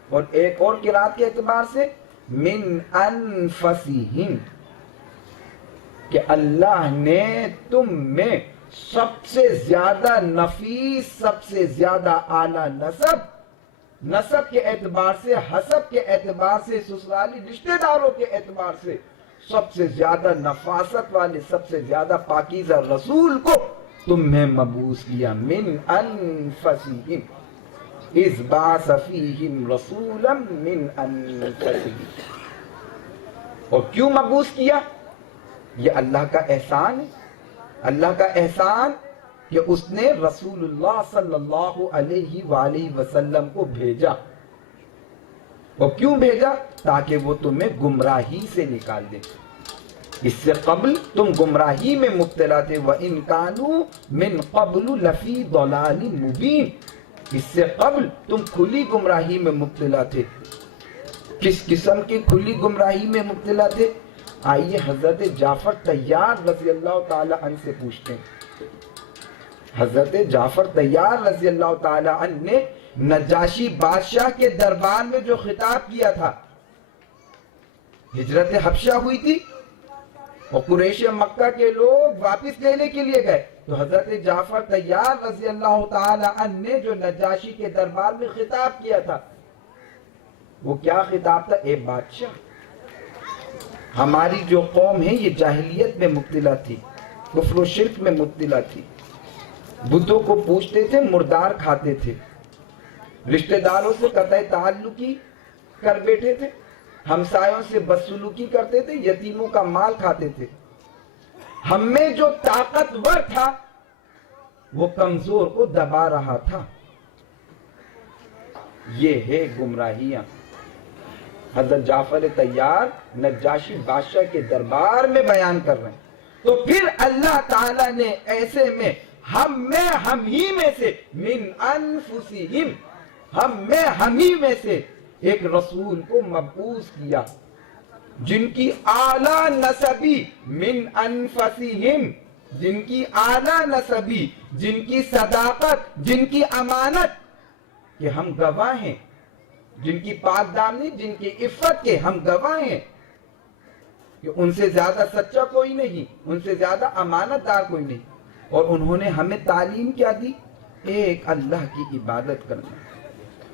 اور ایک اور قرات کے اعتبار سے من انفسہم، کہ اللہ نے تم میں سب سے زیادہ نفیس، سب سے زیادہ اعلیٰ نسب کے اعتبار سے، حسب کے اعتبار سے، سسرالی رشتہ داروں کے اعتبار سے سب سے زیادہ نفاست والے، سب سے زیادہ پاکیزہ رسول کو تم میں مبعوث کیا۔ من انفسہم اذ بعث فیہم رسولا من انفسہم، اور کیوں مبعوث کیا؟ یہ اللہ کا احسان ہے، اللہ کا احسان کہ اس نے رسول اللہ صلی اللہ علیہ وآلہ وسلم کو بھیجا۔ اور کیوں بھیجا؟ تاکہ وہ تمہیں گمراہی سے نکال دے۔ اس سے قبل تم گمراہی میں مبتلا تھے، وَإِن كَانُوا مِن قَبْلُ لَفِي ضَلَالٍ مُبِينٍ، اس سے قبل تم کھلی گمراہی میں مبتلا تھے۔ کس قسم کی کھلی گمراہی میں مبتلا تھے؟ آئیے حضرت جعفر طیار رضی اللہ تعالی عنہ سے پوچھتے ہیں۔ حضرت جعفر طیار رضی اللہ تعالی عنہ نے نجاشی بادشاہ کے دربار میں جو خطاب کیا تھا، ہجرت حبشہ ہوئی تھی اور قریش مکہ کے لوگ واپس لینے کے لیے گئے، تو حضرت جعفر طیار رضی اللہ تعالی عنہ نے جو نجاشی کے دربار میں خطاب کیا تھا، وہ کیا خطاب تھا؟ اے بادشاہ، ہماری جو قوم ہے یہ جاہلیت میں مبتلا تھی، کفر و شرک میں مبتلا تھی، بتوں کو پوجتے تھے، مردار کھاتے تھے، رشتہ داروں سے قطع تعلقی کر بیٹھے تھے، ہمسایوں سے بدسلوکی کرتے تھے، یتیموں کا مال کھاتے تھے۔ ہم میں جو طاقتور تھا وہ کمزور کو دبا رہا تھا۔ یہ ہے گمراہیاں۔ حضرت جعفر طیار نجاشی بادشاہ کے دربار میں بیان کر رہے ہیں۔ تو پھر اللہ تعالیٰ نے ایسے میں ہم ہی میں سے، من انفسہم، ہم ہی میں سے ایک رسول کو مبعوث کیا، جن کی اعلیٰ نسبی، من انفسہم، جن کی اعلیٰ نسبی، جن کی صداقت، جن کی امانت کہ ہم گواہ ہیں، جن کی پاک دامنی، جن کی عفت کے ہم گواہ ہیں کہ ان سے زیادہ سچا کوئی نہیں، ان سے زیادہ امانت دار کوئی نہیں۔ اور انہوں نے ہمیں تعلیم کیا دی؟ ایک اللہ کی عبادت کرنا۔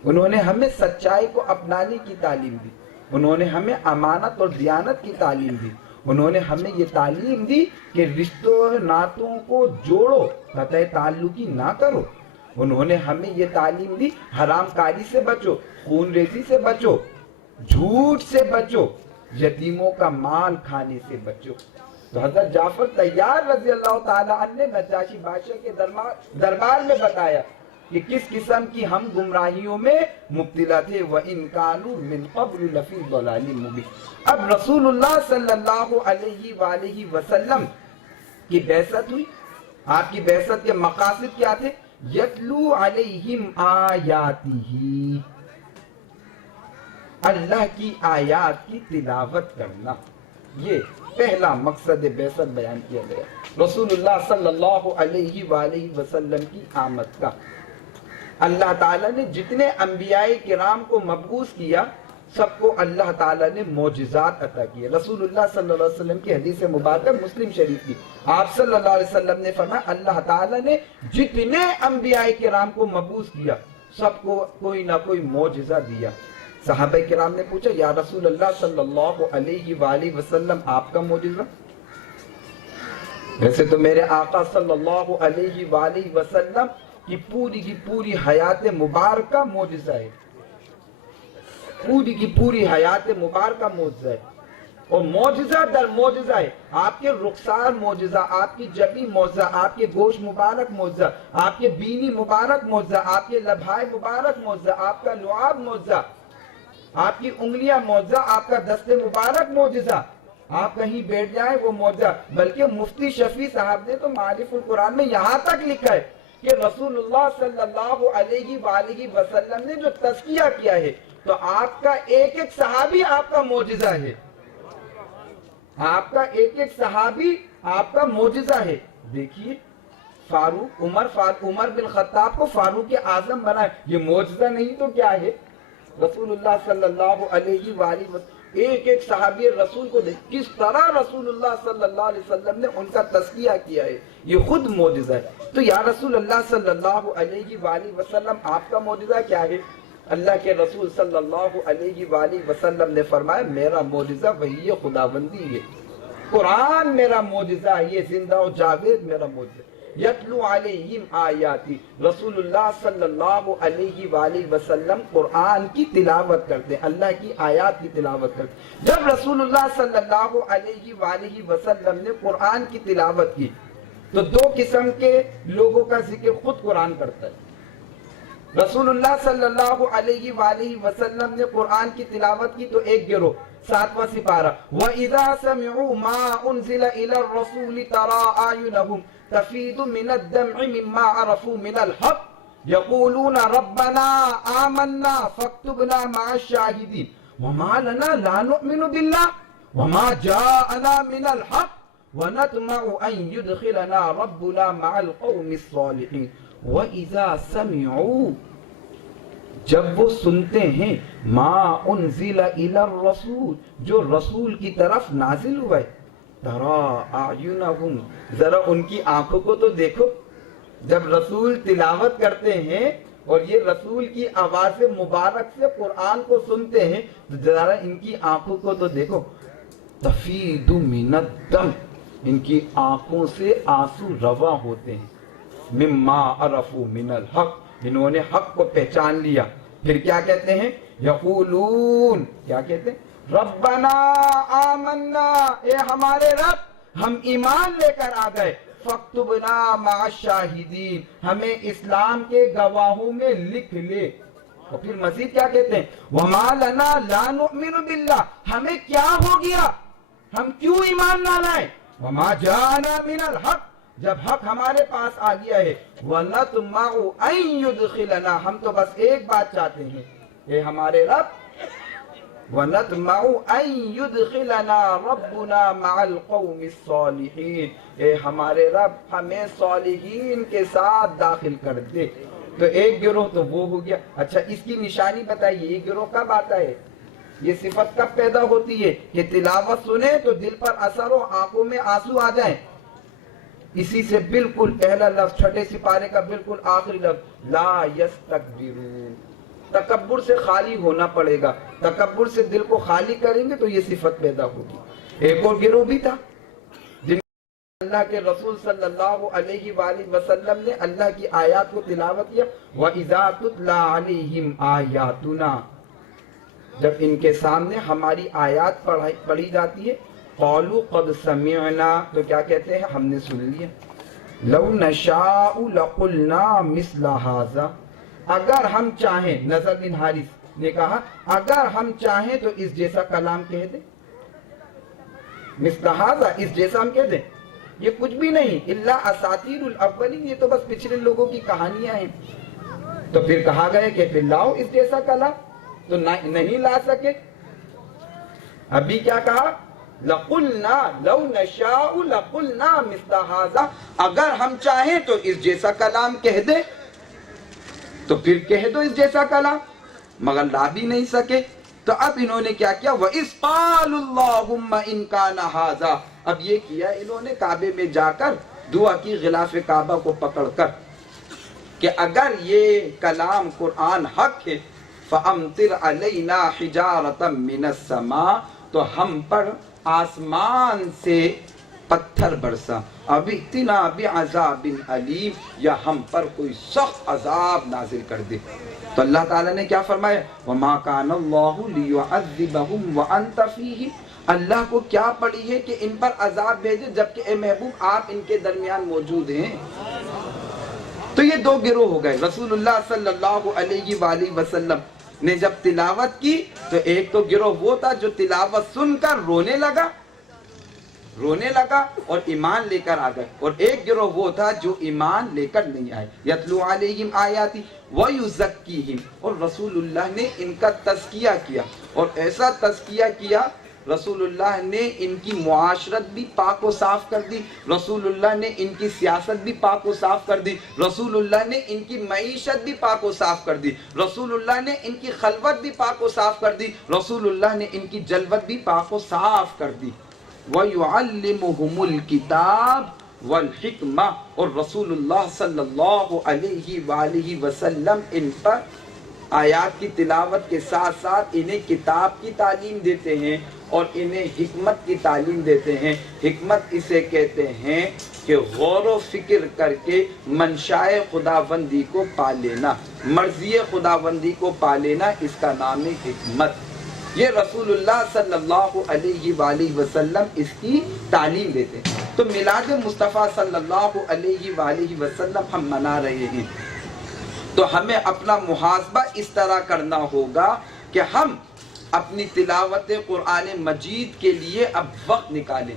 انہوں نے ہمیں سچائی کو اپنانے کی تعلیم دی، انہوں نے ہمیں امانت اور دیانت کی تعلیم دی، انہوں نے ہمیں یہ تعلیم دی کہ رشتوں ناتوں کو جوڑو، قطع تعلقی نہ کرو۔ انہوں نے ہمیں یہ تعلیم دی حرام کاری سے بچو، خون ریزی سے بچو، جھوٹ سے بچو، یتیموں کا مال کھانے سے بچو۔ تو حضرت جعفر طیار رضی اللہ تعالی عنہ نے نجاشی بادشاہ کے دربار میں بتایا کہ کس قسم کی ہم گمراہیوں میں مبتلا تھے۔ وَإِن كَانُوا مِن قَبْلُ لَفِي ضَلَالٍ مُبِينٍ۔ اب رسول اللہ صلی اللہ علیہ وآلہ وسلم کی بعثت ہوئی۔ آپ کی بعثت کے مقاصد کیا تھے؟ یتلو علیہم آیاتہ، اللہ کی آیات کی تلاوت کرنا، یہ پہلا مقصد بعثت بیان کیا گیا رسول اللہ صلی اللہ علیہ وآلہ وسلم کی آمد کا۔ اللہ تعالیٰ نے جتنے انبیاء کرام کو مبعوث کیا سب کو اللہ تعالیٰ نے معجزات عطا کیے. رسول اللہ صلی اللہ علیہ وسلم کی حدیث مبارکہ مسلم شریف کی, آپ صلی اللہ علیہ وسلم نے فرمایا اللہ تعالیٰ نے جتنے انبیاء کرام کو مبعوث کیا سب کو کوئی نہ کوئی معجزہ دیا. صحابہ کرام نے پوچھا یا رسول اللہ صلی اللہ علیہ وآلہ وسلم آپ کا معجزہ؟ ویسے تو میرے آقا صلی اللہ علیہ وآلہ وسلم کی پوری حیات مبارکہ معجزہ ہے, پوری حیات مبارکہ معجزہ ہے, اور معجزہ در معجزہ ہے. آپ کے رخسار معجزہ, آپ کی جبی معجزہ, آپ کے گوشت مبارک معجزہ, آپ کے بینی مبارک معجزہ, آپ کے لبھائے مبارک معجزہ, آپ کا لعاب معجزہ, آپ کی انگلیاں معجزہ, آپ کا دست مبارک معجزہ, آپ کہیں بیٹھ جائیں وہ معجزہ. بلکہ مفتی شفیع صاحب نے تو معارف القرآن میں یہاں تک لکھا ہے کہ رسول اللہ صلی اللہ علیہ وآلہ وسلم نے جو تزکیہ کیا ہے تو آپ کا ایک ایک صحابی آپ کا معجزہ ہے, آپ کا ایک ایک صحابی آپ کا معجزہ ہے. دیکھیے فاروق عمر بن خطاب کو فاروق اعظم بنائے, یہ معجزہ نہیں تو کیا ہے؟ رسول اللہ صلی اللہ علیہ وآلہ وسلم ایک ایک صحابی رسول کو دیکھ کس طرح رسول اللہ صلی اللہ علیہ وسلم نے ان کا تزکیہ کیا ہے, یہ خود معجزہ ہے. تو یا رسول اللہ صلی اللہ علیہ وآلہ وسلم آپ کا معجزہ کیا ہے؟ اللہ کے رسول صلی اللہ علیہ وآلہ وسلم نے فرمایا میرا معجزہ وحی خداوندی ہے, قرآن میرا معجزہ ہے, یہ زندہ و جاوید میرا معجزہ. یتلو علیہم آیاتی, رسول اللہ صلی اللہ علیہ وآلہ وسلم قرآن کی تلاوت کرتے, اللہ کی آیات کی تلاوت کرتے. جب رسول اللہ صلی اللہ علیہ وآلہ وسلم نے قرآن کی تلاوت کی تو دو قسم کے لوگوں کا ذکر خود قرآن کرتا ہے. رسول اللہ صلی اللہ علیہ وآلہ وسلم نے قرآن کی تلاوت کی تو ایک گروہ 7واں سپارہ وَإِذَا سَمِعُوا مَا أُنزِلَ إِلَى الرَّسُولِ تَرَى أَعْيُنَهُمْ تَفِيضُ مِنَ الدَّمْعِ مِمَّا عَرَفُوا مِنَ الْحَقِّ يَقُولُونَ رَبَّنَا آمَنَّا فَاكْتُبْنَا مَعَ الشَّاهِدِينَ وَمَا لَنَا لَا نُؤْمِنُ بِاللَّهِ وَمَا جَاءَنَا مِنَ الْحَقِّ وَنَطْمَعُ أَن يُدْخِلَنَا رَبُّنَا مَعَ الْقَوْمِ الصَّالِحِينَ وَإِذَا سَمِعُوا, جب وہ سنتے ہیں ما انزل الی الرسول, جو رسول کی طرف نازل ہوا ہے, ترى اعینہم, ذرا ان کی آنکھوں کو تو دیکھو. جب رسول تلاوت کرتے ہیں اور یہ رسول کی آواز مبارک سے قرآن کو سنتے ہیں تو ذرا ان کی آنکھوں کو تو دیکھو. تفیض من الدم, ان کی آنکھوں سے آنسو رواں ہوتے ہیں. مما عرفوا من الحق, انہوں نے حق کو پہچان لیا. پھر کیا کہتے ہیں؟ یقولون, کیا کہتے ہیں؟ ربنا آمنا, اے ہمارے رب ہم ایمان لے کر آ گئے. فاکتبنا مع الشاہدین, ہمیں اسلام کے گواہوں میں لکھ لے. اور پھر مزید کیا کہتے ہیں؟ وما لنا لا نؤمن باللہ, ہمیں کیا ہو گیا, ہم کیوں ایمان نہ لائیں؟ وما جاءنا من الحق, جب حق ہمارے پاس آ گیا ہے. وَنَطْمَعُ أَن يُدْخِلَنَا, ہم تو بس ایک بات چاہتے ہیں اے ہمارے رب. وَنَطْمَعُ أَن يُدْخِلَنَا رَبُّنَا مَعَ الْقَوْمِ الصَّالِحِينَ, اے ہمارے رب ہمیں صالحین کے ساتھ داخل کر دے. تو ایک گروہ تو وہ ہو گیا. اچھا اس کی نشانی بتائیے, یہ گروہ کب آتا ہے, یہ صفت کب پیدا ہوتی ہے کہ تلاوت سنیں تو دل پر اثر ہو, آنکھوں میں آنسو آ جائیں. اسی سے بالکل پہلا لفظ چھٹے سپارے کا بالکل آخری لفظ لا یستکبرون, تکبر سے خالی ہونا پڑے گا. تکبر سے دل کو خالی کریں گے تو یہ صفت پیدا ہوگی. ایک اور گروہ بھی تھا جن اللہ کے رسول صلی اللہ علیہ وآلہ وسلم نے اللہ کی آیات کو تلاوت کیا. وَإِذَا تُتْلَى عَلَيْهِمْ آيَاتُنَا, جب ان کے سامنے ہماری آیات پڑھی جاتی ہے قالوا قد سمعنا, تو کیا کہتے ہیں؟ ہم نے سن لیا. لو نشاء لقلنا مثل هذا, اگر ہم چاہیں, نظر بن حارث نے کہا اگر ہم چاہیں تو اس جیسا کلام کہہ دیں. مثل هذا, اس جیسا ہم کہہ دیں. یہ کچھ بھی نہیں, الا اساطیر الاولین, یہ تو بس پچھلے لوگوں کی کہانیاں ہیں. تو پھر کہا گیا کہ پھر لاؤ اس جیسا کلام, تو نہیں لا سکے. ابھی کیا کہا؟ لَقُلْنَا لَوْ نَشَاءُ لَقُلْنَا مِثْلَ هَذَا, اگر ہم چاہیں تو اس جیسا کلام کہہ دیں. تو پھر کہہ دو اس جیسا کلام، مگر لا بھی نہیں سکے۔ تو اب انہوں نے کیا کیا؟ وَإِذْ قَالُوا اللَّهُمَّ إِنْ كَانَ هَذَا، اب یہ کیا انہوں نے کعبے میں جا کر دعا کی غلاف کعبہ کو پکڑ کر کہ اگر یہ کلام قرآن حق ہے فَأَمْطِرْ عَلَيْنَا حِجَارَةً مِّنَ السَّمَاءِ، تو ہم پر آسمان سے پتھر برسا، اب ائتنا بعذاب علیم، یا ہم پر کوئی سخت عذاب نازل کر دے۔ تو اللہ تعالیٰ نے کیا فرمایا؟ وَمَا كَانَ اللَّهُ لِيُعَذِّبَهُمْ وَأَنْتَ فِيهِمْ، اللہ کو کیا پڑی ہے کہ ان پر عذاب بھیجے جبکہ اے محبوب آپ ان کے درمیان موجود ہیں۔ تو یہ دو گروہ ہو گئے۔ رسول اللہ صلی اللہ علیہ وآلہ وسلم نے جب تلاوت کی تو ایک تو گروہ وہ تھا جو تلاوت سن کر رونے لگا اور ایمان لے کر آ گئے، اور ایک گروہ وہ تھا جو ایمان لے کر نہیں آئے۔ یتلو علیہم آیاتی ویزکیہم، اور رسول اللہ نے ان کا تزکیہ کیا، اور ایسا تزکیہ کیا رسول اللہ نے ان کی معاشرت بھی پاک و صاف کر دی، رسول اللہ نے ان کی سیاست بھی پاک و صاف کر دی، رسول اللہ نے ان کی معیشت بھی پاک و صاف کر دی، رسول اللہ نے ان کی خلوت بھی پاک و صاف کر دی، رسول اللہ نے ان کی جلوت بھی پاک و صاف کر دی۔ وَيُعَلِّمُهُمُ الْكِتَابَ وَالْحِكْمَةَ، اور رسول اللہ صلی اللہ علیہ وآلہ وسلم ان پر آیات کی تلاوت کے ساتھ ساتھ انہیں کتاب کی تعلیم دیتے ہیں اور انہیں حکمت کی تعلیم دیتے ہیں۔ حکمت اسے کہتے ہیں کہ غور و فکر کر کے منشائے خداوندی کو پا لینا، مرضی خداوندی کو پا لینا، اس کا نام ہے حکمت۔ یہ رسول اللہ صلی اللہ علیہ وآلہ وسلم اس کی تعلیم دیتے ہیں۔ تو میلاد مصطفیٰ صلی اللہ علیہ وآلہ وسلم ہم منا رہے ہیں، تو ہمیں اپنا محاسبہ اس طرح کرنا ہوگا کہ ہم اپنی تلاوت قرآن مجید کے لیے اب وقت نکالیں،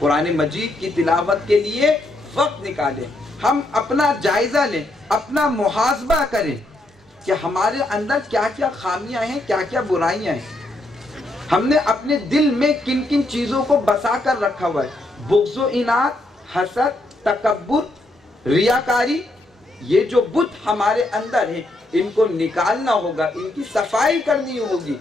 قرآن مجید کی تلاوت کے لیے وقت نکالیں، ہم اپنا جائزہ لیں، اپنا محاسبہ کریں کہ ہمارے اندر کیا کیا خامیاں ہیں، کیا کیا برائیاں ہیں، ہم نے اپنے دل میں کن کن چیزوں کو بسا کر رکھا ہوا ہے۔ بغض و اناد، حسد، تکبر، ریاکاری، یہ جو بت ہمارے اندر ہیں ان کو نکالنا ہوگا، ان کی صفائی کرنی ہوگی۔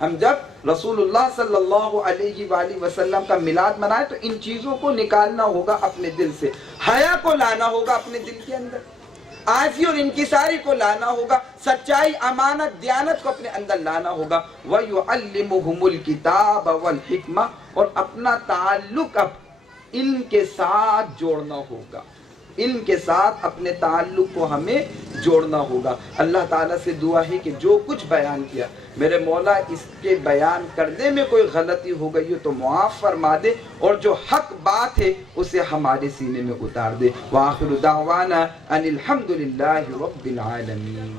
ہم جب رسول اللہ صلی اللہ علیہ وآلہ وسلم کا میلاد منائے تو ان چیزوں کو نکالنا ہوگا اپنے دل سے، حیا کو لانا ہوگا اپنے دل کے اندر، عاجزی اور انکساری کو لانا ہوگا، سچائی، امانت، دیانت کو اپنے اندر لانا ہوگا۔ وَيُعَلِّمُهُمُ الْكِتَابَ وَالْحِكْمَةَ، اور اپنا تعلق اب علم کے ساتھ جوڑنا ہوگا، علم کے ساتھ اپنے تعلق کو ہمیں جوڑنا ہوگا۔ اللہ تعالیٰ سے دعا ہے کہ جو کچھ بیان کیا میرے مولا اس کے بیان کرنے میں کوئی غلطی ہو گئی ہو تو معاف فرما دے، اور جو حق بات ہے اسے ہمارے سینے میں اتار دے۔ وآخر دعوانا ان الحمد للہ رب العالمین۔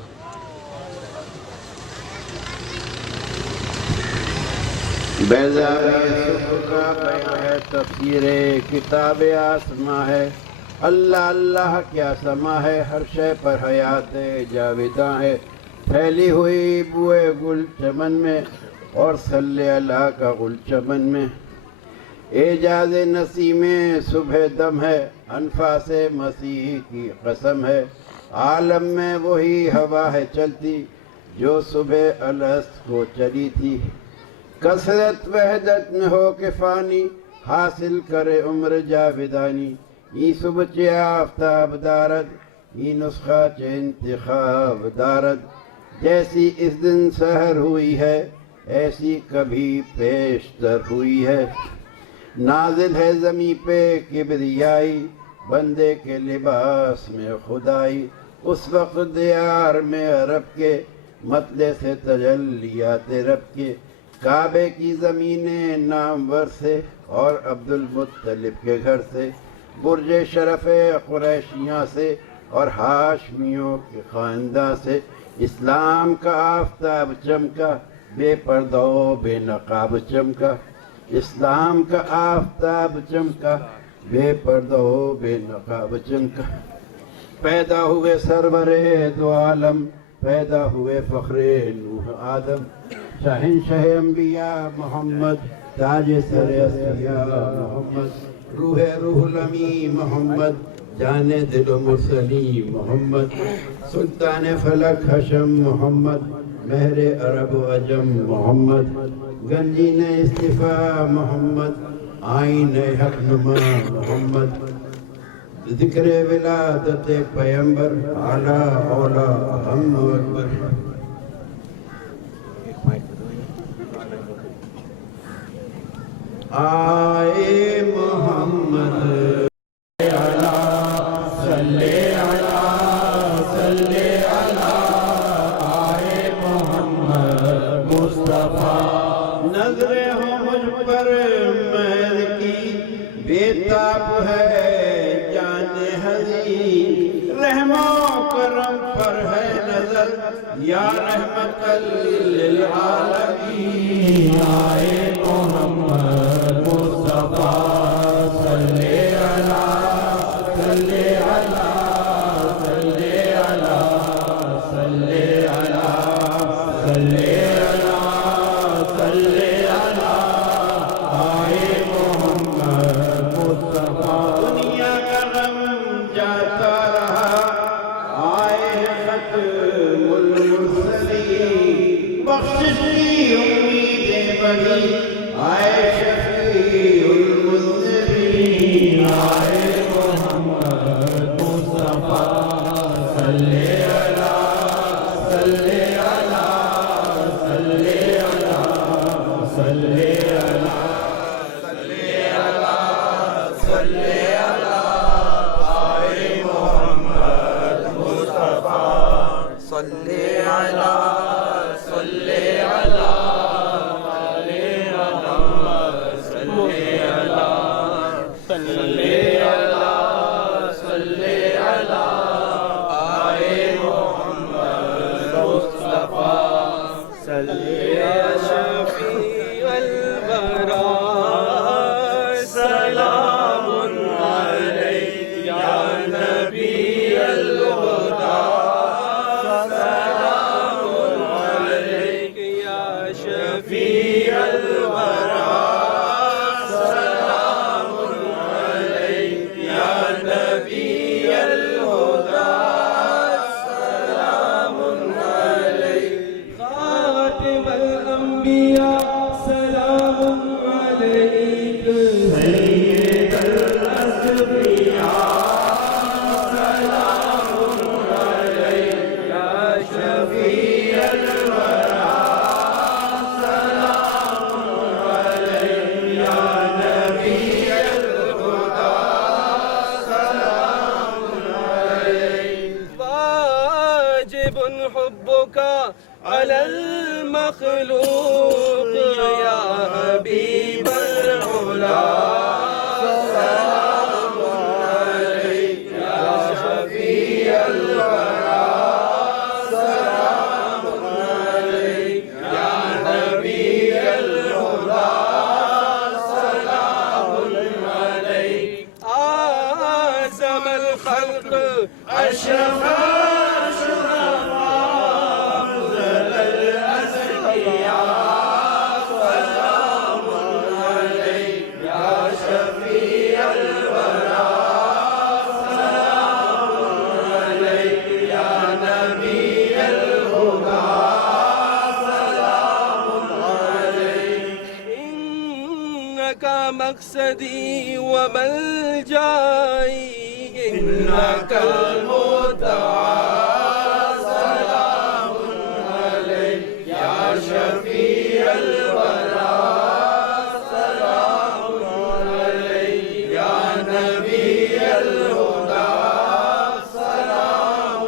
بیضاء صبح کا بیان ہے، تفسیر کتاب آسماں ہے، اللہ اللہ کیا سما ہے، ہر شے پر حیات جاویداں ہے، پھیلی ہوئی بوئے گل چمن میں اور صلی اللہ کا گل چمن میں، اعجاز نسیم صبح دم ہے، انفاس مسیح کی قسم ہے، عالم میں وہی ہوا ہے چلتی جو صبح الست کو چلی تھی، کثرت وحدت میں ہو کے فانی حاصل کرے عمر جاویدانی، ای صبح چے آفتاب دارد، ای نسخہ چے انتخاب دارد، جیسی اس دن سحر ہوئی ہے ایسی کبھی پیشتر ہوئی ہے، نازل ہے زمین پہ کبریائی بندے کے لباس میں خدائی، اس وقت دیار میں عرب کے مطلع سے تجلیات رب کے، کعبے کی زمینیں نامور سے اور عبد المطلب کے گھر سے، برج شرف قریشیاں سے اور ہاشمیوں کے خاندان سے، اسلام کا آفتاب چمکا بے پردہ و بے نقاب چمکا، اسلام کا آفتاب چمکا بے پردہ و بے نقاب چمکا، پیدا ہوئے سرور دو عالم، پیدا ہوئے فخر نوح آدم، شہنشاہ انبیاء محمد، تاج سر اسفیاء محمد، روح الامین محمد، جانے دل و مرسلی محمد سلطان فلک حشم محمد مہر عرب و عجم محمد گنجین استفاء محمد آئین حق نما محمد ذکر ولادت پیمبر اعلی اولا اہم و اکبر آئے محمد نظر ہو مجھ پر مہر کی بےتاب ہے جان حضیر رحم و کرم پر ہے نظر یا رحمت للعالمین آئے محمد مصطفیٰ صلی اللہ صلی اللہ صلی اللہ صلی اللہ صلی دنیا کا غم جاتا رہا آئے ختم المرسلین بخشش کی امیدیں بڑھی آئے شفیع المنذرین آئے محمد مصطفیٰ صلی اللہ صلی اللہ صلی اللہ صلی حبك على المخلوق يا حبيب العلا سلام عليك يا شفيع الورى سلام عليك يا نبي الهدى سلام عليك أعظم الخلق أشرف مقصدي وملجائي إنك المدعى سلام عليك يا شفيع الورى سلام عليك يا نبي الهدى سلام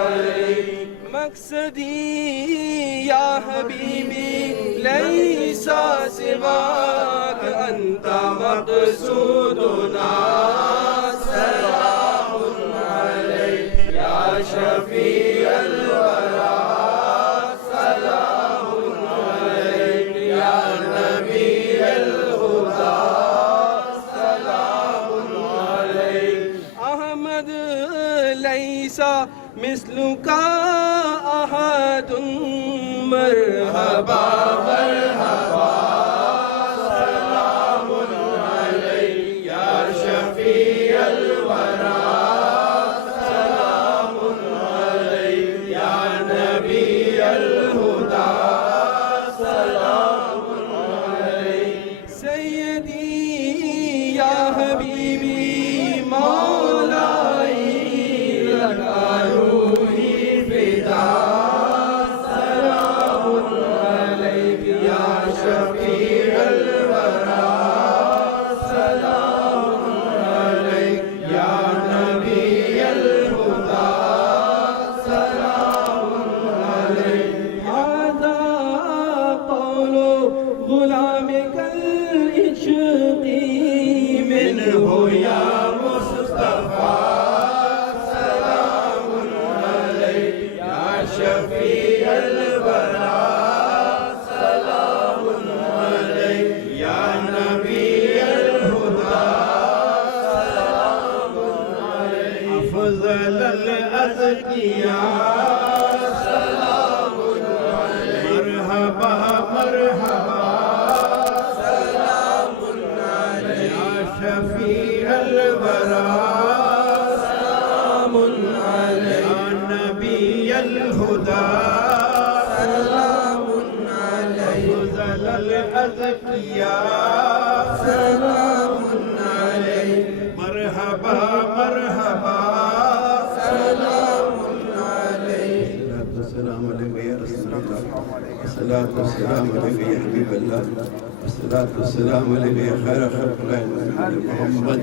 عليك مقصدي يا حبيبي ليس سواك أنت مقصودنا سلام عليك يا شفيع الورى سلام عليك يا نبي الهدى سلام عليك أحمد ليس مثلك أحد مرحبا مرحبا سلام عليك يا شفيع الورى حبيبي مولاي لك روحي فداء سلام عليك يا شفيع الورى سلام عليك يا نبي الهدى سلام عليك هذا قول غلامك العشقي منه يا مصطفى سلام عليك يا شفيع الورى سلام عليك يا نبي الهدى سلام عليك أفضل الأزكياء سلام عليك مرحبا مرحبا سلام عليك يا شفيع الورى سلام عليك يا نبي الهدى سلام عليك أفضل الأزكياء سلام عليك مرحبا مرحبا سلام عليك السلام عليك يا رسول الله الصلاة والسلام عليك يا حبيب الله الصلاة والسلام عليك يا خير خلق الله محمد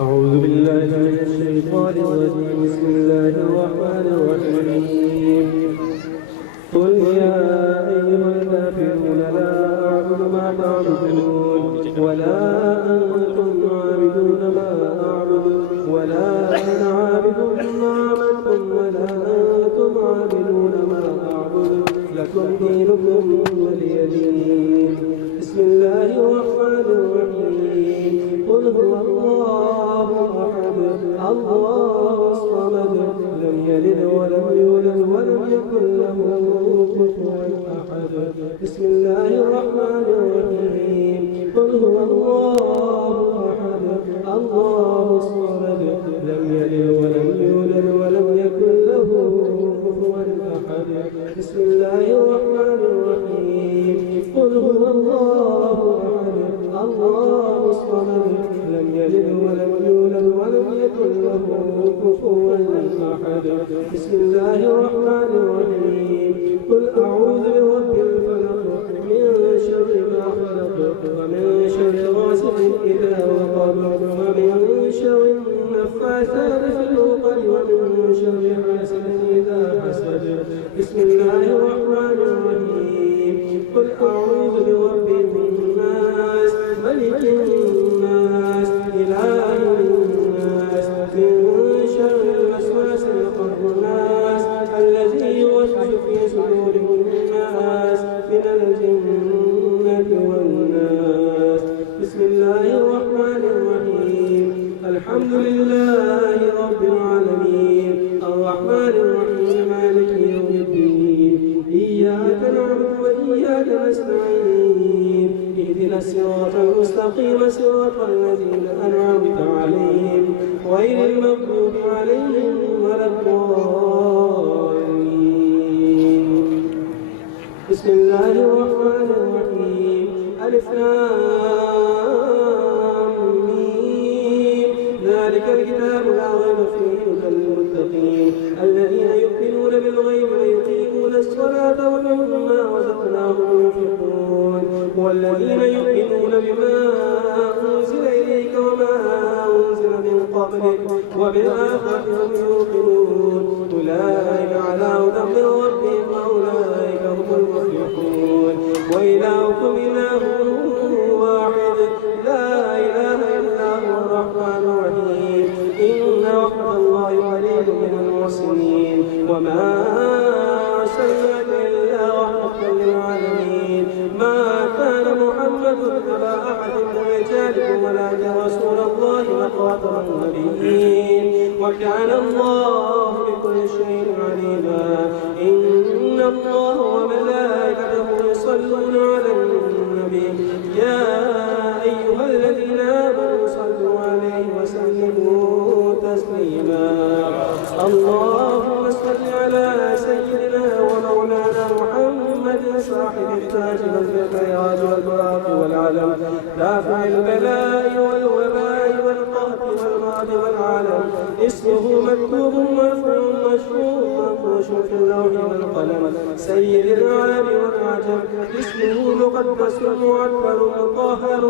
أعوذ بالله من الشيطان الرجيم بسم الله الرحمن الرحيم قل يا أيها الكافرون لا أعبد ما تعبدون ولا أنتم عابدون ما أعبد ولا أنا عابد ما عبدتم ولا أنتم عابدون ما أعبد لكم دينكم ولي دين بسم الله الرحمن الرحيم قل هو الله أحد الله الصمد لم يلد ولم يولد ولم يكن له كفوا أحد بسم الله الرحمن الرحيم قل هو الله أحد الله الصمد لم يلد ولم يولد ولم يكن له كفوا أحد بسم الله الرحمن الرحيم قل هو الله أحد الله الصمد لم يلد ولم يولد ولم يكن له كفوا أحد بسم الله الرحمن الرحيم قل أعوذ برب الفلق من شر ما خلق ومن شر غاسق إذا وقب ومن شر النفاثات في العقد ومن شر حاسد إذا حسد بسم الله الرحمن الرحيم قل أعوذ برب الناس ملك الناس إله الناس من شر الوسواس الخناس الذي يوسوس في صدور الناس من الجنة والناس بسم الله الرحمن الرحيم الحمد لله رب العالمين الرحمن الرحيم مالك يوم الدين إياك نعبد وإياك نستعين اهدنا الصراط المستقيم صراط الذين أنعمت عليهم غير المغضوب عليهم ولا الضالين بسم الله الرحمن الرحيم ألف لام ميم ذلك الكتاب لا ريب فيه هدى للمتقين الذين يؤمنون بالغيب ويقيمون الصلاة ومما رزقناهم ينفقون والذين يؤمنون بما أنزل إليك وما أنزل من قبلك وبالآخرة هم يوقنون أولئك على هدى من ربهم وأولئك هم المفلحون وإلهكم إله واحد لا إله إلا هو الرحمن الرحيم إن رحمة الله قريب من المحسنين وما أرسلناك إلا رحمة للعالمين ما كان محمد أبا أحد من رجالكم ولكن رسول الله وخاتم النبيين وكان الله بكل شيء عليما إن الله وملائكته يصلون على النبي يا أيها الذين كاشف الخيرات والبراق والعلم دافع البلاء والوباء والقهر والمرض والعلم اسمه مكتوب مرفوع مشهور مفروش في اللوح والقلم سيد العرب والعجم اسمه مقدس معطر مطهر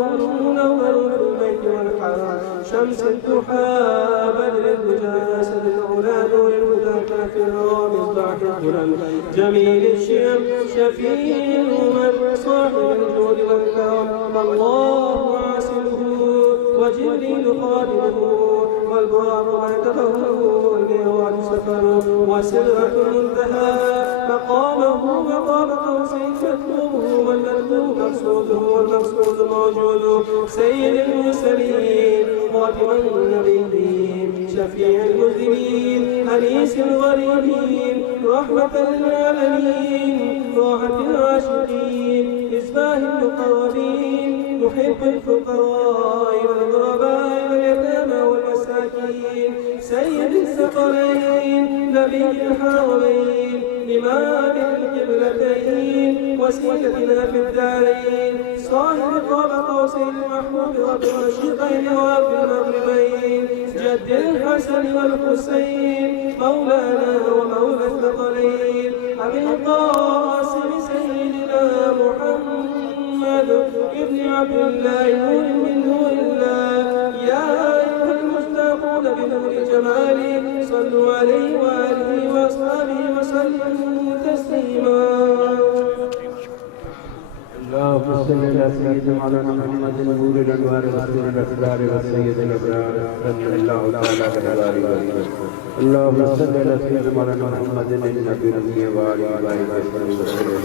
منور في البيت والحرم شمس الضحى بدر الدجى اسد العلا نور الهدى كافر ومصباح الظلم جميل الشيم شفيع الامم صاحب الجود والكرم الله عاصمه وجبريل خادمه والبراق مركبه والميراد سفره وسدرة المنتهى مقامه مقام قوسين مطلوبه والمطلوب مقصوده والمقصود موجوده سيد المرسلين خاتم النبيين شفيع المذنبين أنيس الغريبين رحمة للعالمين راحة العاشقين إصباح المقربين محب الفقراء والغرباء واليتامى والمساكين سيد الثقلين نبي الحرمين إمام القبلتين وسيلتنا في الدارين صاحب قاب قوسين محمود رب المشرقين ورب المغربين جد الحسن والحسين مولانا ومولى الثقلين أبي القاسم سيدنا محمد ابن عبد الله من نور الله يا أيها المشتاقون بنور جماله صلوا عليه وآله وأصحابه وسلموا تسليما اللهم صل على سيدنا مولانا محمد نور الانوار رسول الاسرار والسيد الابرار صلى الله تعالى عليه وسلم اللهم صل على سيدنا مولانا محمد النبي الامي وعلى اله وصحبه وسلم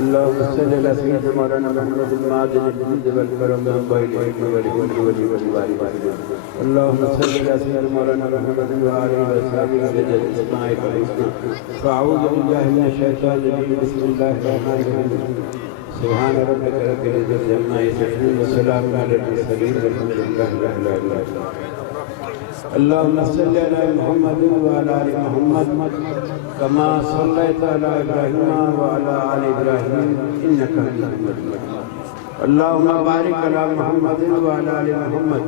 اللهم صل على سيدنا مولانا محمد المعدن الجود والكرم والعلم والجود والبارك اللهم صل على سيدنا مولانا محمد وعلى اله وصحبه وسلم اسمائك الحسنى فاعوذ بالله من الشيطان الرجيم بسم الله الرحمن الرحيم سبحان ربك رب العزة عما يصفون وسلام على المرسلين والحمد لله رب العالمين اللهم صل على محمد وعلى ال محمد كما صليت على ابراهيم وعلى ال ابراهيم انك حميد مجيد اللهم بارك على محمد وعلى ال محمد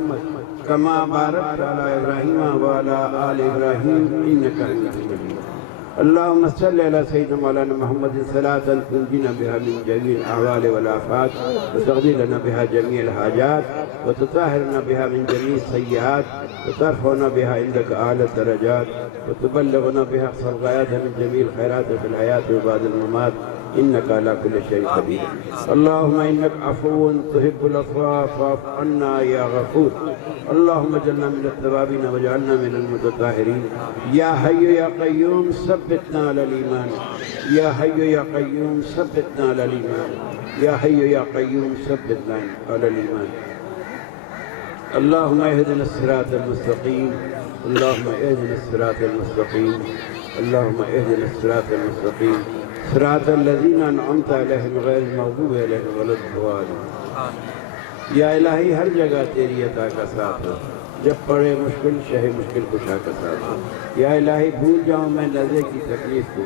كما باركت على ابراهيم وعلى ال ابراهيم انك حميد مجيد اللهم صل على سيدنا مولانا محمد صلاة تنجينا بها من جميع الأعوال والآفات وتقضي لنا بها جميع الحاجات وتطهرنا بها من جميع السيئات وترفعنا بها عندك أعلى الدرجات وتبلغنا بها أقصى الغايات من جميع الخيرات في الحياة وبعد الممات إنك على كل شيء قدير اللهم إنك عفو تحب العفو فاعف عنا يا غفور اللهم اجعلنا من التوابين واجعلنا من المتطهرين يا حي يا قيوم ثبتنا على الإيمان يا حي يا قيوم ثبتنا على الإيمان يا حي يا قيوم ثبتنا على الإيمان اللهم اهدنا الصراط المستقيم اللهم اهدنا الصراط المستقيم اللهم اهدنا الصراط المستقيم صراط الذين انعمت عليهم غیر المغضوب علیہم ولا الضالین یا الہی ہر جگہ تیری عطا کا ساتھ ہو جب پڑے مشکل شہ مشکل کشا کا ساتھ ہو یا الہی بھول جاؤں میں نظر کی تکلیف کو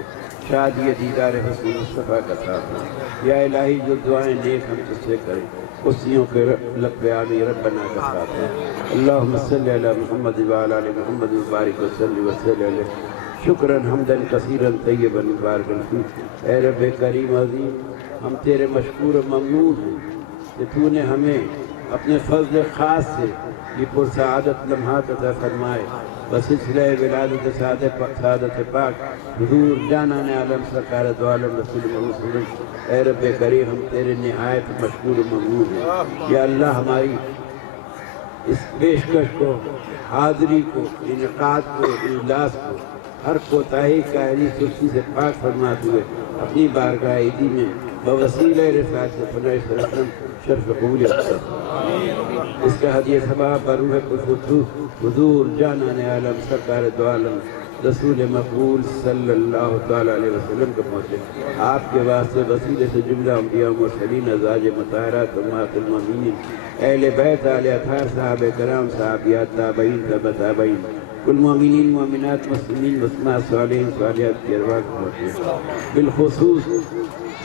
شادی دیدار حسن مصطفیٰ کا ساتھ ہو یا الہی جو دعائیں نیک ہم تجھ سے کریں اسیوں کے لب آمی ربنا کا ساتھ ہو اللہم صلی علی محمد وعلی آل محمد مبارک وسلم وسلم علیہ شکراً حمداً کثیراً طیباً مبارکاً فیہ اے رب کریم عظیم ہم تیرے مشکور و ممنون ہیں کہ تو نے ہمیں اپنے فضل خاص سے یہ پرسعادت لمحات عطا فرمائے بسلسلہ ولادت سعادت پاک حضور جانان عالم سرکار دو عالم رسول محمد صلی اللہ علیہ وسلم اے رب کریم ہم تیرے نہایت مشکور و ممنون ہیں یا اللہ ہماری اس پیشکش کو حاضری کو انعقاد کو اجلاس کو ہر کوتاہی کاہلی سستی سے پاک فرماتے ہوئے اپنی بارگاہ عیدی میں بوسیلہ رسالت سے صلی اللہ علیہ وسلم شرف قبولیت کرتا اس کا ہدیہ ثواب بروح قدس حضور جانان عالم سرکار دو عالم رسول مقبول صلی اللہ تعالیٰ علیہ وسلم کو پہنچے آپ کے واسطے وسیلے سے جملہ انبیاء و مرسلین ازواج مطہرات امہات المومنین اہل بیت آل اطہار صحابہ کرام صحابیات تابعین تبع تابعین کل مومنین مومنات مسلمین مسلمات صالحین صالحات کی ارواح کو پہنچے بالخصوص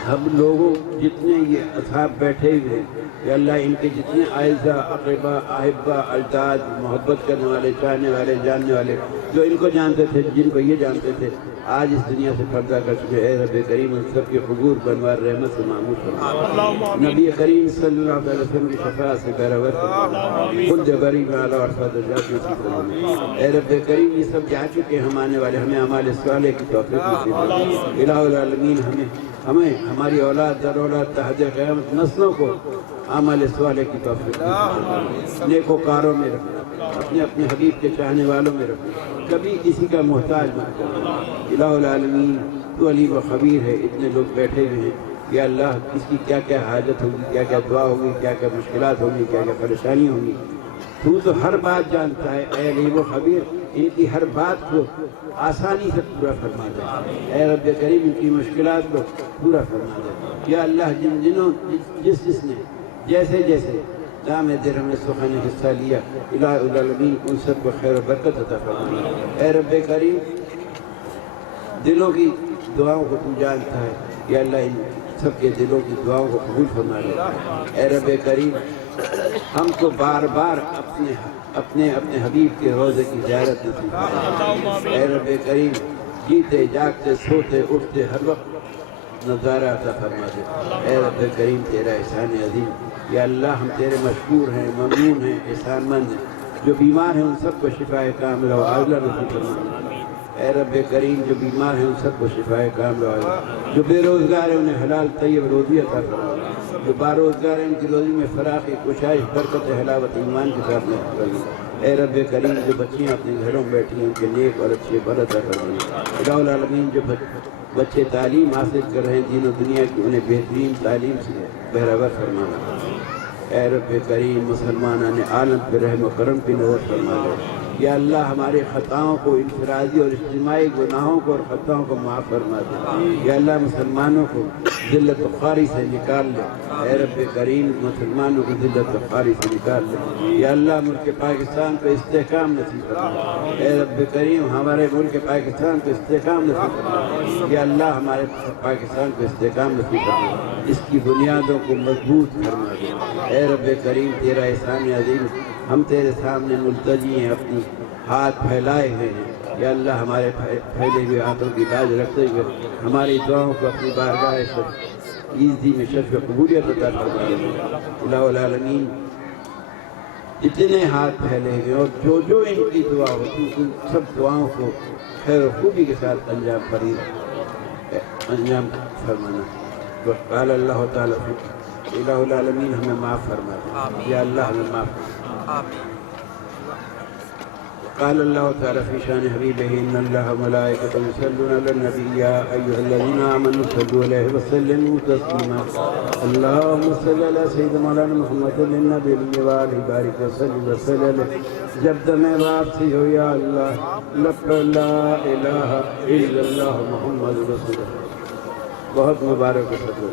ہم لوگوں جتنے یہ اصحاب بیٹھے ہوئے ہیں یا اللہ ان کے جتنے اعزا اقربا احبا اجداد محبت کرنے والے چاہنے والے جاننے والے جو ان کو جانتے تھے جن کو یہ جانتے تھے آج اس دنیا سے پردہ کر چکے اے رب کریم ان سب کے قبور بنوار رحمت سے معمور فرما نبی کریم صلی اللہ علیہ وسلم کی شفاعت سے پیراور فرما خود جبری میں اعلیٰ اور درجات میں فرما اے رب کریم یہ سب جا چکے ہم آنے والے ہمیں اعمال صالح کی توفیق نصیب فرما الہ العالمین ہمیں ہماری اولاد در اولاد تحت قیامت نسلوں کو اعمال صالح کی توفیق نیکوکاروں میں رکھنا اپنے حبیب کے چاہنے والوں میں رکھنا کبھی کسی کا محتاج مت کرنا الہ العالمین تو علیم و خبیر ہے اتنے لوگ بیٹھے ہوئے ہیں یا اللہ کس کی کیا کیا حاجت ہوگی کیا کیا دعا ہوگی کیا کیا مشکلات ہوگی کیا کیا پریشانی ہوگی تو ہر بات جانتا ہے اے علیم و خبیر ان کی ہر بات کو آسانی سے پورا فرما دے اے رب کریم ان کی مشکلات کو پورا فرما دے یا اللہ جس نے جیسے دام درہم نے سخن حصہ لیا الہ العالمین ان سب کو خیر و برکت عطا فرما اے رب کریم دلوں کی دعاؤں کو تو جانتا ہے یا اللہ ان سب کے دلوں کی دعاؤں کو قبول فرما لے اے رب کریم ہم کو بار بار اپنے حبیب کے روضے کی زیارت نصیب فرما اے رب کریم جیتے جاگتے سوتے اٹھتے ہر وقت نظارہ عطا فرما دے اے رب کریم تیرا احسان عظیم یا اللہ ہم تیرے مشکور ہیں ممنون ہیں احسان مند ہیں جو بیمار ہیں ان سب کو شفا کاملہ و عاجلہ نصیب فرما اے رب کریم جو بیمار ہیں ان سب کو شفا کاملہ و عاجلہ جو بے روزگار ہیں انہیں حلال طیب روزی عطا فرما جو باروزگار ہیں ان کی روزی میں فراخی کشائش برکت حلاوت ایمان کے ساتھ نصیب فرما اے رب کریم جو بچیاں اپنے گھروں میں بیٹھی ہیں ان کے نیک اور اچھے بل عطا فرما الہ العالمین جو بچے تعلیم حاصل کر رہے ہیں دین و دنیا کی انہیں بہترین تعلیم سے بہرور فرمانا اے رب کریم مسلمانان عالم پہ رحم و کرم کی نظر فرما لے یا اللہ ہمارے خطاؤں کو انفرادی اور اجتماعی گناہوں کو اور خطاؤں کو معاف فرما دے یا اللہ مسلمانوں کو ذلت و خواری سے نکال لے اے رب کریم مسلمانوں کو ذلت و خواری سے نکال لے یا اللہ ملک پاکستان کو استحکام نصیب فرما اے رب کریم ہمارے ملک پاکستان کو استحکام نصیب فرما یا اللہ ہمارے پاکستان کو استحکام نصیب فرما اس کی بنیادوں کو مضبوط فرما دے اے رب کریم تیرا احسان عظیم ہم تیرے سامنے ملتجی ہیں اپنی ہاتھ پھیلائے ہوئے ہیں یا اللہ ہمارے پھیلے ہوئے ہاتھوں کی لاج رکھتے ہوئے ہماری دعاؤں کو اپنی بارگاہ عزتی میں شرف قبولیت عطا فرما دے الہ العالمین اتنے ہاتھ پھیلے ہوئے اور جو ان کی دعا ہوتی ان سب دعاؤں کو خیر و خوبی کے ساتھ انجام فرمانا قال اللہ تعالیٰ الہ العالمین ہمیں معاف فرما دے یا اللہ ہمیں معاف فرما دے قال اللہ تعالیٰ فی شان حبیبہ ان اللہ ملائکۃ یصلون علی النبی یا ایھا الذین آمنوا صلوا علیہ وسلموا تسلیما اللہم صلی علی سیدنا مولانا محمد النبی وآلہ بارک وسلم علیہ جب دم واپسی ہو یا اللہ لب لا الہ الا اللہ محمد رسول اللہ بہت مبارک و